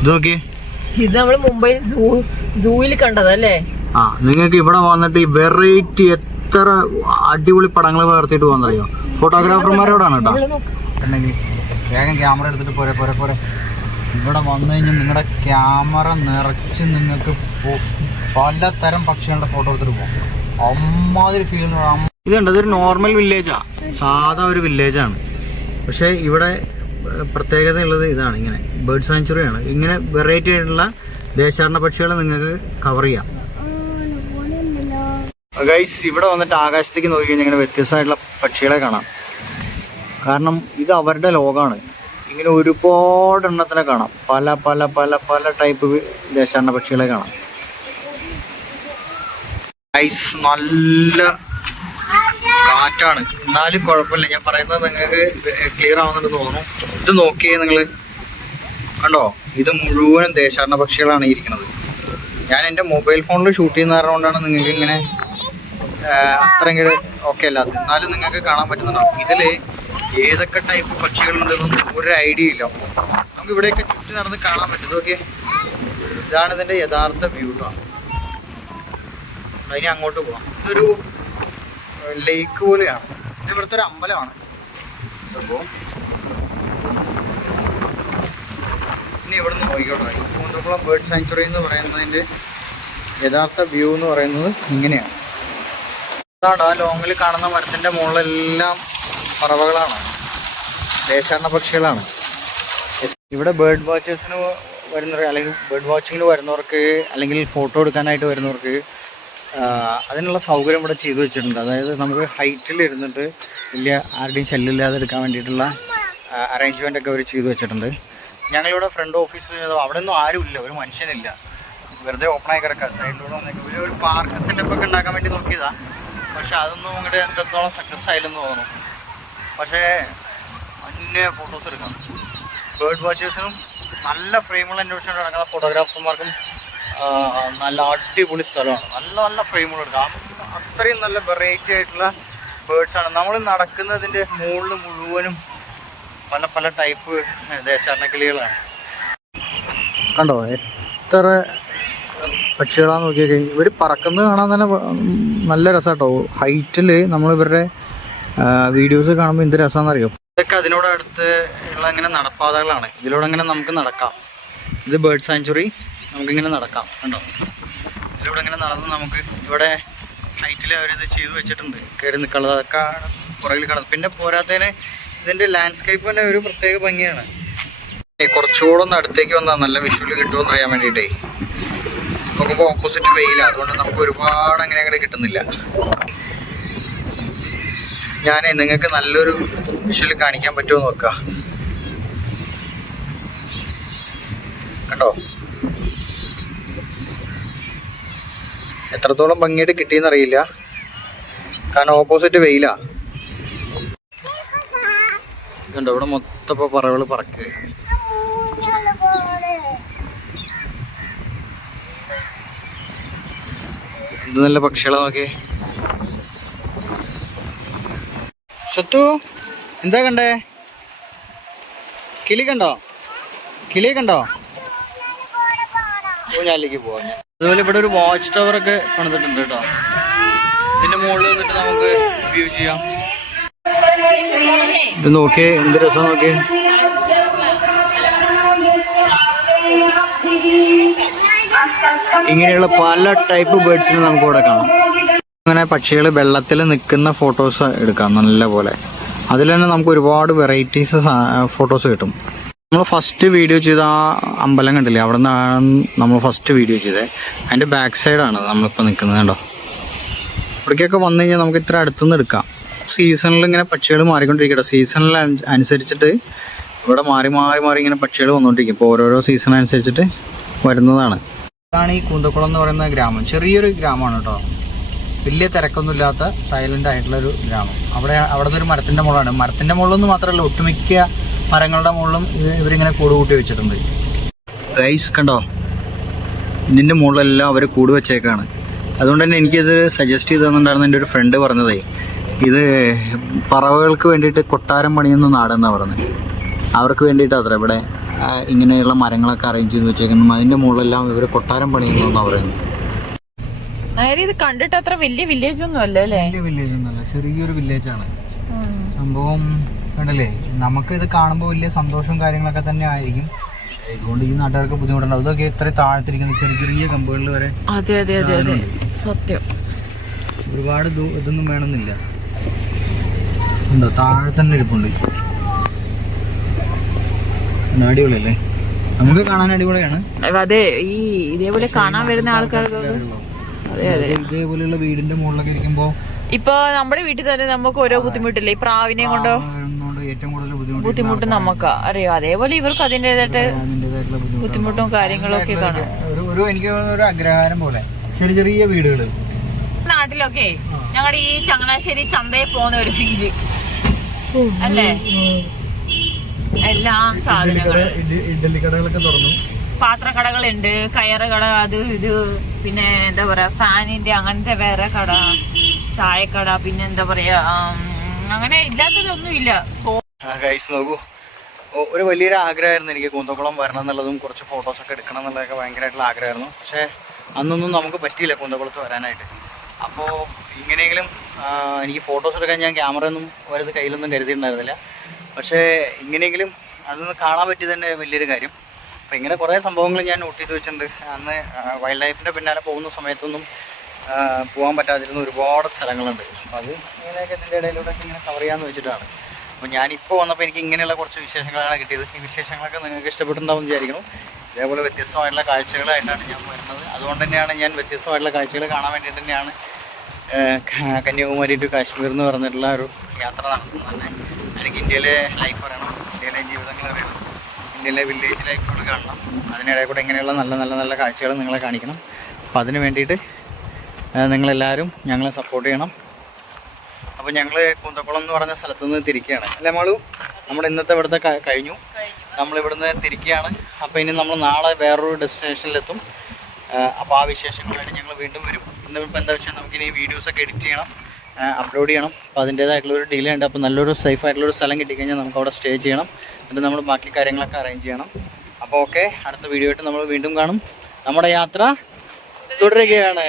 ഇത് നോക്കി, ഇത് നമ്മള് മുംബൈ സൂയിൽ കണ്ടതല്ലേ? ആ, നിങ്ങൾക്ക് ഇവിടെ വന്നിട്ട് ഈ വെറൈറ്റി എത്ര അടിപൊളി പടങ്ങൾ പകർത്തിയിട്ട് പോകുന്നറിയോ? ഫോട്ടോഗ്രാഫർമാരോടാണ് കേട്ടോ. ഉണ്ടെങ്കിൽ വേഗം ക്യാമറ എടുത്തിട്ട് പോരെ. ഇവിടെ വന്നു കഴിഞ്ഞാൽ നിങ്ങളുടെ ക്യാമറ നിറച്ച് നിങ്ങൾക്ക് പലതരം പക്ഷികളുടെ ഫോട്ടോ എടുത്തിട്ട് പോകും. അമ്മാതിരി ഫീൽ. ഇതുണ്ട്, ഇതൊരു നോർമൽ വില്ലേജാണ്, സാധാ ഒരു വില്ലേജാണ്. പക്ഷേ ഇവിടെ പ്രത്യേകത ഉള്ളത് ഇതാണ്, ഇങ്ങനെ ബേർഡ് സാങ്ച്വറിയാണ്. ഇങ്ങനെ വെറൈറ്റി ആയിട്ടുള്ള ദേശാടന പക്ഷികളെ നിങ്ങൾക്ക് കവർ ചെയ്യാം. ഗൈസ്, ഇവിടെ വന്നിട്ട് ആകാശത്തേക്ക് നോക്കി കഴിഞ്ഞാൽ ഇങ്ങനെ വ്യത്യസ്തമായിട്ടുള്ള പക്ഷികളെ കാണാം. കാരണം ഇത് അവരുടെ ലോകമാണ്. ഇങ്ങനെ ഒരുപാട് എണ്ണത്തിനെ കാണാം. പല പല പല പല ടൈപ്പ് ദേശാടന പക്ഷികളെ കാണാം. ഗൈസ്, നല്ല കാറ്റാണ്, എന്നാലും കുഴപ്പമില്ല. ഞാൻ പറയുന്നത് നിങ്ങൾക്ക് ക്ലിയർ ആവുന്നുണ്ടെന്ന് തോന്നുന്നു. ഇത് നോക്കിയേ നിങ്ങൾ, കണ്ടോ? ഇത് മുഴുവനും ദേശാടന പക്ഷികളാണ് ഇരിക്കുന്നത്. ഞാൻ എൻ്റെ മൊബൈൽ ഫോണിൽ ഷൂട്ട് ചെയ്യുന്ന കാരണം കൊണ്ടാണ് നിങ്ങൾക്ക് ഇങ്ങനെ അത്രയും ഓക്കെ അല്ലാത്ത, എന്നാലും നിങ്ങൾക്ക് കാണാൻ പറ്റുന്നുണ്ടാവും. ഇതിൽ ഏതൊക്കെ ടൈപ്പ് പക്ഷികളുണ്ടെന്നും ഒരു ഐഡിയ ഇല്ല. നമുക്ക് ഇവിടെയൊക്കെ ചുറ്റി നടന്ന് കാണാൻ പറ്റും. ഓക്കെ, ഇതാണ് ഇതിൻ്റെ യഥാർത്ഥ വ്യൂ കേട്ടോ. അതിന് അങ്ങോട്ട് പോവാം. ഇതൊരു ലേക്ക് പോലെയാണ്. ഇത് ഇവിടുത്തെ ഒരു അമ്പലമാണ് സംഭവം. ഇനി ഇവിടെ നിന്ന് നോക്കിക്കോട്ടെ. ഈ കൂന്തക്കുളം ബേർഡ് സാങ്ച്വറി എന്ന് പറയുന്നതിൻ്റെ യഥാർത്ഥ വ്യൂ എന്ന് പറയുന്നത് ഇങ്ങനെയാണ്. ആ ലോങ്ങിൽ കാണുന്ന മരത്തിൻ്റെ മുകളിലെല്ലാം പറവകളാണ്, ദേശാടന പക്ഷികളാണ്. ഇവിടെ ബേർഡ് വാച്ചേഴ്സിന് വരുന്നവർ, അല്ലെങ്കിൽ ബേർഡ് വാച്ചിങ്ങിന് വരുന്നവർക്ക്, അല്ലെങ്കിൽ ഫോട്ടോ എടുക്കാനായിട്ട് വരുന്നവർക്ക് അതിനുള്ള സൗകര്യം ഇവിടെ ചെയ്തു വെച്ചിട്ടുണ്ട്. അതായത് നമുക്ക് ഹൈറ്റിൽ ഇരുന്നിട്ട് വലിയ ആരുടെയും ശല്യമില്ലാതെ എടുക്കാൻ വേണ്ടിയിട്ടുള്ള അറേഞ്ച്മെൻ്റ് ഒക്കെ അവർ ചെയ്തു വെച്ചിട്ടുണ്ട്. ഞങ്ങളിവിടെ ഫ്രണ്ട് ഓഫീസിൽ ചെയ്തപ്പോൾ അവിടെ ഒന്നും ആരുമില്ല, ഒരു മനുഷ്യനില്ല, വെറുതെ ഓപ്പണായി കിടക്കുക. സൈഡിലൂടെ വന്നേക്കും. ഒരു പാർക്ക് സെറ്റപ്പൊക്കെ ഉണ്ടാക്കാൻ വേണ്ടി നോക്കിയതാണ്. പക്ഷെ അതൊന്നും ഇങ്ങോട്ട് എത്രത്തോളം സക്സസ് ആയില്ലെന്ന് തോന്നുന്നു. പക്ഷേ അന്യ ഫോട്ടോസ് എടുക്കാം. ബേർഡ് വാച്ചേഴ്സിനും നല്ല ഫ്രെയിമുകൾ അന്വേഷിച്ചുകൊണ്ട് നടക്കുന്ന ഫോട്ടോഗ്രാഫർമാർക്കും നല്ല അടിപൊളി സ്ഥലമാണ്. നല്ല നല്ല ഫ്രെയിമുകൾ എടുക്കാം. അത്രയും നല്ല വെറൈറ്റി ആയിട്ടുള്ള ബേർഡ്സാണ്. നമ്മൾ നടക്കുന്നതിൻ്റെ മുകളിൽ മുഴുവനും പല പല ടൈപ്പ് ദേശാടന കിളികളാണ്. കണ്ടോ എത്ര പക്ഷികളാന്ന് നോക്കിയൊക്കെ. ഇവർ പറക്കുന്നത് കാണാൻ തന്നെ നല്ല രസമാട്ടോ. ഹൈറ്റിൽ നമ്മൾ ഇവരുടെ വീഡിയോസ് കാണുമ്പോൾ എന്ത് രസമാണെന്നറിയോ. ഇതൊക്കെ അതിനോട് അടുത്ത് ഉള്ള ഇങ്ങനെ നടപ്പാതകളാണ്. ഇതിലൂടെ ഇങ്ങനെ നമുക്ക് നടക്കാം. ഇത് ബേർഡ് സാങ്ച്വറി, നമുക്കിങ്ങനെ നടക്കാം. കണ്ടോ, ഇതിലൂടെ ഇങ്ങനെ നടന്ന് നമുക്ക് ഇവിടെ ഹൈറ്റിൽ അവരിത് ചെയ്തു വെച്ചിട്ടുണ്ട്, കയറി നിൽക്കുന്നത്. അതൊക്കെ പുറകിൽ കാണുന്നത്. പിന്നെ പോരാത്തതിന് ഇതിൻ്റെ ലാൻഡ്സ്കേപ്പ് തന്നെ ഒരു പ്രത്യേക ഭംഗിയാണ്. കുറച്ചുകൂടെ ഒന്ന് അടുത്തേക്ക് വന്നാൽ നല്ല വിഷ്വൽ കിട്ടുമെന്ന് അറിയാൻ വേണ്ടിയിട്ടേ. നോക്കുമ്പോൾ ഓപ്പോസിറ്റ് വെയിലാണ്, അതുകൊണ്ട് നമുക്ക് ഒരുപാട് അങ്ങനെ അങ്ങോട്ട് കിട്ടുന്നില്ല. ഞാൻ നിങ്ങൾക്ക് നല്ലൊരു വിഷ്വൽ കാണിക്കാൻ പറ്റുമോ നോക്കുക. കണ്ടോ എത്രത്തോളം ഭംഗിയായിട്ട് കിട്ടിയെന്നറിയില്ല, കാരണം ഓപ്പോസിറ്റ് വെയിലാ. കണ്ടോ ഇവിടെ മൊത്തം ഇപ്പോൾ പറവകൾ പറക്കുക. ഇത് നല്ല പക്ഷികളെ നോക്കി. സത്തു എന്താ കണ്ടേ? കിളി കണ്ടോ? കിളിയെ കണ്ടോ? ഊഞ്ഞാലിലേക്ക് പോവാം. അതുപോലെ ഇവിടെ ഒരു വാച്ച് ടവർ ഒക്കെ പണിതിട്ടുണ്ട് കേട്ടോ. ഇതിന്റെ മുകളിൽ നിന്നിട്ട് നമുക്ക് വ്യൂ ചെയ്യാം. ഇത് നോക്കിയേ, എന്ത് രസം നോക്കിയേ. ഇങ്ങനെയുള്ള പല ടൈപ്പ് ബേർഡ്സിനെ നമുക്ക് ഇവിടെ കാണാം. അങ്ങനെ പക്ഷികൾ വെള്ളത്തിൽ നിൽക്കുന്ന ഫോട്ടോസ് എടുക്കാം നല്ല പോലെ. അതിൽ തന്നെ നമുക്ക് ഒരുപാട് വെറൈറ്റീസ് ഫോട്ടോസ് കിട്ടും. നമ്മൾ ഫസ്റ്റ് വീഡിയോ ചെയ്ത ആ അമ്പലം കണ്ടില്ലേ, അവിടെ നിന്നാണ് നമ്മൾ ഫസ്റ്റ് വീഡിയോ ചെയ്തത്. അതിൻ്റെ ബാക്ക് സൈഡാണ് നമ്മളിപ്പോൾ നിൽക്കുന്നത്. കണ്ടോ, ഇവിടേക്കൊക്കെ വന്നു കഴിഞ്ഞാൽ നമുക്ക് ഇത്ര അടുത്തുനിന്ന് എടുക്കാം. സീസണിൽ ഇങ്ങനെ പക്ഷികൾ മാറിക്കൊണ്ടിരിക്കട്ടെ. സീസണിൽ അനുസരിച്ചിട്ട് ഇവിടെ മാറി മാറി മാറി ഇങ്ങനെ പക്ഷികൾ വന്നുകൊണ്ടിരിക്കും. ഇപ്പോൾ ഓരോരോ സീസൺ അനുസരിച്ചിട്ട് വരുന്നതാണ്. ഇതാണ് ഈ കൂന്തക്കുളം എന്ന് പറയുന്ന ഗ്രാമം. ചെറിയൊരു ഗ്രാമമാണ് കേട്ടോ. വലിയ തിരക്കൊന്നുമില്ലാത്ത സൈലൻ്റ് ആയിട്ടുള്ളൊരു ഗ്രാമം. അവിടുത്തെ ഒരു മരത്തിൻ്റെ മുകളാണ്. മരത്തിൻ്റെ മുകളിലൊന്നും മാത്രമല്ല, ഒട്ടുമിക്ക മരങ്ങളുടെ മുകളിലും ഇവരിങ്ങനെ കൂട് കൂട്ടി വെച്ചിട്ടുണ്ട്. ഗൈസ് കണ്ടോ, ഇതിൻ്റെ മുകളിലെല്ലാം അവർ കൂട് വെച്ചേക്കാണ്. അതുകൊണ്ട് തന്നെ എനിക്കിത് സജസ്റ്റ് ചെയ്ത് തന്നിട്ടുണ്ടായിരുന്നു എൻ്റെ ഒരു ഫ്രണ്ട് പറഞ്ഞതേ. ഇത് പറവകൾക്ക് വേണ്ടിയിട്ട് കൊട്ടാരം പണിയുന്ന നാടെന്നാണ് പറഞ്ഞത്. അവർക്ക് വേണ്ടിയിട്ടാണ് അത്ര ഇവിടെ ഇങ്ങനെയുള്ള മരങ്ങളൊക്കെ അറേഞ്ച് ചെയ്ത് വെച്ചേക്കുന്നു. അതിൻ്റെ മുകളിലെല്ലാം ഇവർ കൊട്ടാരം പണിയുന്നതെന്നാണ് പറയുന്നത്. ഇത് കണ്ടിട്ട് അത്ര വലിയ വില്ലേജ് ഒന്നും അല്ല അല്ലേ? വലിയ വില്ലേജ് ഒന്നുമല്ല, ചെറിയൊരു വില്ലേജാണ് സംഭവം. കണ്ടല്ലേ, നമുക്ക് ഇത് കാണുമ്പോൾ വലിയ സന്തോഷവും കാര്യങ്ങളൊക്കെ തന്നെ ആയിരിക്കും. ഇതുകൊണ്ട് ഈ നാട്ടുകാർക്ക് ബുദ്ധിമുട്ടുണ്ടാവും. ഇതൊക്കെ ഇത്ര താഴ്ത്തിരിക്കുന്ന ചെറിയ ചെറിയ കമ്പുകളിൽ വരെ. അതെ അതെ അതെ അതെ, സത്യം. ഒരുപാട് ഇതൊന്നും വേണമെന്നില്ല. ഉണ്ടോ, താഴെ തന്നെ ഇരിപ്പുണ്ട്. അടിപൊളിയല്ലേ, നമുക്ക് കാണാൻ അടിപൊളിയാണ്. അതെ, ഈ ഇതേപോലെ കാണാൻ വരുന്ന ആൾക്കാർക്ക് അതെ അതെ ഇതേപോലെയുള്ള വീടിന്റെ മുകളിലൊക്കെ ഇരിക്കുമ്പോ ഇപ്പൊ നമ്മുടെ വീട്ടിൽ തന്നെ നമുക്ക് ഓരോ ബുദ്ധിമുട്ടില്ലേ, ഈ പ്രാവിനെ കൊണ്ടോ ഏറ്റവും കൂടുതൽ ബുദ്ധിമുട്ട് നമുക്ക് അറിയോ. അതേപോലെ ഇവർക്ക് അതിൻ്റെതായിട്ട് ബുദ്ധിമുട്ടും കാര്യങ്ങളും ഒക്കെ കാണാം. എനിക്ക് ഒരു അഗ്രഹാരം പോലെ ചെറിയ ചെറിയ വീടുകള്. നാട്ടിലൊക്കെ ഞങ്ങളുടെ ഈ ചങ്ങനാശ്ശേരി ചന്തയിൽ പോകുന്ന ഒരു ഫീല് അല്ലേ? എല്ലാ സാധനങ്ങളും, ഇഡ്ഡലി കടകളൊക്കെ തുറന്നു, പാത്രക്കടകളുണ്ട്, കയറ് കട, അത് ഇത്, പിന്നെ എന്താ പറയാ ഫാനിന്റെ അങ്ങനത്തെ വേറെ കട, ചായക്കട, പിന്നെ എന്താ പറയാ അങ്ങനെ ഇല്ലാത്തതൊന്നും ഇല്ല. നോക്കൂ, ഒരു വലിയൊരു ആഗ്രഹമായിരുന്നു എനിക്ക് കൂന്തക്കുളം വരണം എന്നുള്ളതും കുറച്ച് ഫോട്ടോസൊക്കെ എടുക്കണം എന്നുള്ളതൊക്കെ ഭയങ്കരമായിട്ടുള്ള ആഗ്രഹമായിരുന്നു. പക്ഷേ അന്നൊന്നും നമുക്ക് പറ്റിയില്ല കൂന്തക്കുളത്ത് വരാനായിട്ട്. അപ്പോൾ ഇങ്ങനെയെങ്കിലും എനിക്ക് ഫോട്ടോസ് എടുക്കാൻ ഞാൻ ക്യാമറ ഒന്നും ഒരു കയ്യിലൊന്നും കരുതിയിട്ടുണ്ടായിരുന്നില്ല. പക്ഷേ ഇങ്ങനെയെങ്കിലും അതൊന്ന് കാണാൻ പറ്റിയത് തന്നെ വലിയൊരു കാര്യം. അപ്പോൾ ഇങ്ങനെ കുറേ സംഭവങ്ങൾ ഞാൻ നോട്ട് ചെയ്ത് വെച്ചിട്ടുണ്ട്. അന്ന് വൈൽഡ് ലൈഫിൻ്റെ പിന്നാലെ പോകുന്ന സമയത്തൊന്നും പോകാൻ പറ്റാതിരുന്ന ഒരുപാട് സ്ഥലങ്ങളുണ്ട്. അപ്പോൾ അത് ഇങ്ങനെയൊക്കെ ഇതിൻ്റെ ഇടയിലൂടെ ഇങ്ങനെ കവർ ചെയ്യാമെന്ന് വെച്ചിട്ടാണ്. അപ്പോൾ ഞാനിപ്പോൾ വന്നപ്പോൾ എനിക്ക് ഇങ്ങനെയുള്ള കുറച്ച് വിശേഷങ്ങളാണ് കിട്ടിയത്. ഈ വിശേഷങ്ങളൊക്കെ നിങ്ങൾക്ക് ഇഷ്ടപ്പെട്ടുണ്ടാവും വിചാരിക്കുന്നു. ഇതേപോലെ വ്യത്യസ്തമായിട്ടുള്ള കാഴ്ചകളായിട്ടാണ് ഞാൻ വരുന്നത്. അതുകൊണ്ട് തന്നെയാണ് ഞാൻ വ്യത്യസ്തമായിട്ടുള്ള കാഴ്ചകൾ കാണാൻ വേണ്ടിയിട്ട് തന്നെയാണ് കന്യാകുമാരി ടു കാശ്മീർ എന്ന് പറഞ്ഞിട്ടുള്ള ഒരു യാത്ര നടത്തുന്നത് തന്നെ. എനിക്ക് ഇന്ത്യയിലെ ലൈഫ് അറിയണം, ഇന്ത്യയിലെ ജീവിതങ്ങൾ അറിയണം, ഇന്ത്യയിലെ വില്ലേജ് ലൈഫുകൾ കാണണം. അതിനിടയിൽ കൂടെ ഇങ്ങനെയുള്ള നല്ല നല്ല നല്ല കാഴ്ചകൾ നിങ്ങളെ കാണിക്കണം. അപ്പോൾ അതിന് വേണ്ടിയിട്ട് നിങ്ങളെല്ലാവരും ഞങ്ങളെ സപ്പോർട്ട് ചെയ്യണം. അപ്പോൾ ഞങ്ങൾ കൂന്തക്കുളം എന്ന് പറഞ്ഞ സ്ഥലത്തു നിന്ന് തിരിക്കുകയാണ് അല്ലേ മാളു? നമ്മുടെ ഇന്നത്തെ ഇവിടുത്തെ കഴിഞ്ഞു, നമ്മളിവിടുന്ന് തിരിക്കുകയാണ്. അപ്പോൾ ഇനി നമ്മൾ നാളെ വേറൊരു ഡെസ്റ്റിനേഷനിലെത്തും. അപ്പോൾ ആ വിശേഷങ്ങളായിട്ട് ഞങ്ങൾ വീണ്ടും വരും. ഇന്നിപ്പോൾ എന്താ വെച്ചാൽ നമുക്കിനി വീഡിയോസൊക്കെ എഡിറ്റ് ചെയ്യണം, അപ്ലോഡ് ചെയ്യണം. അപ്പോൾ അതിൻ്റേതായിട്ടുള്ളൊരു ഡിലേ ഉണ്ട്. അപ്പോൾ നല്ലൊരു സേഫായിട്ടുള്ളൊരു സ്ഥലം കിട്ടിക്കഴിഞ്ഞാൽ നമുക്ക് അവിടെ സ്റ്റേ ചെയ്യണം. എന്നിട്ട് നമ്മൾ ബാക്കി കാര്യങ്ങളൊക്കെ അറേഞ്ച് ചെയ്യണം. അപ്പോൾ ഓക്കെ, അടുത്ത വീഡിയോ ആയിട്ട് നമ്മൾ വീണ്ടും കാണും. നമ്മുടെ യാത്ര തുടരുകയാണ്.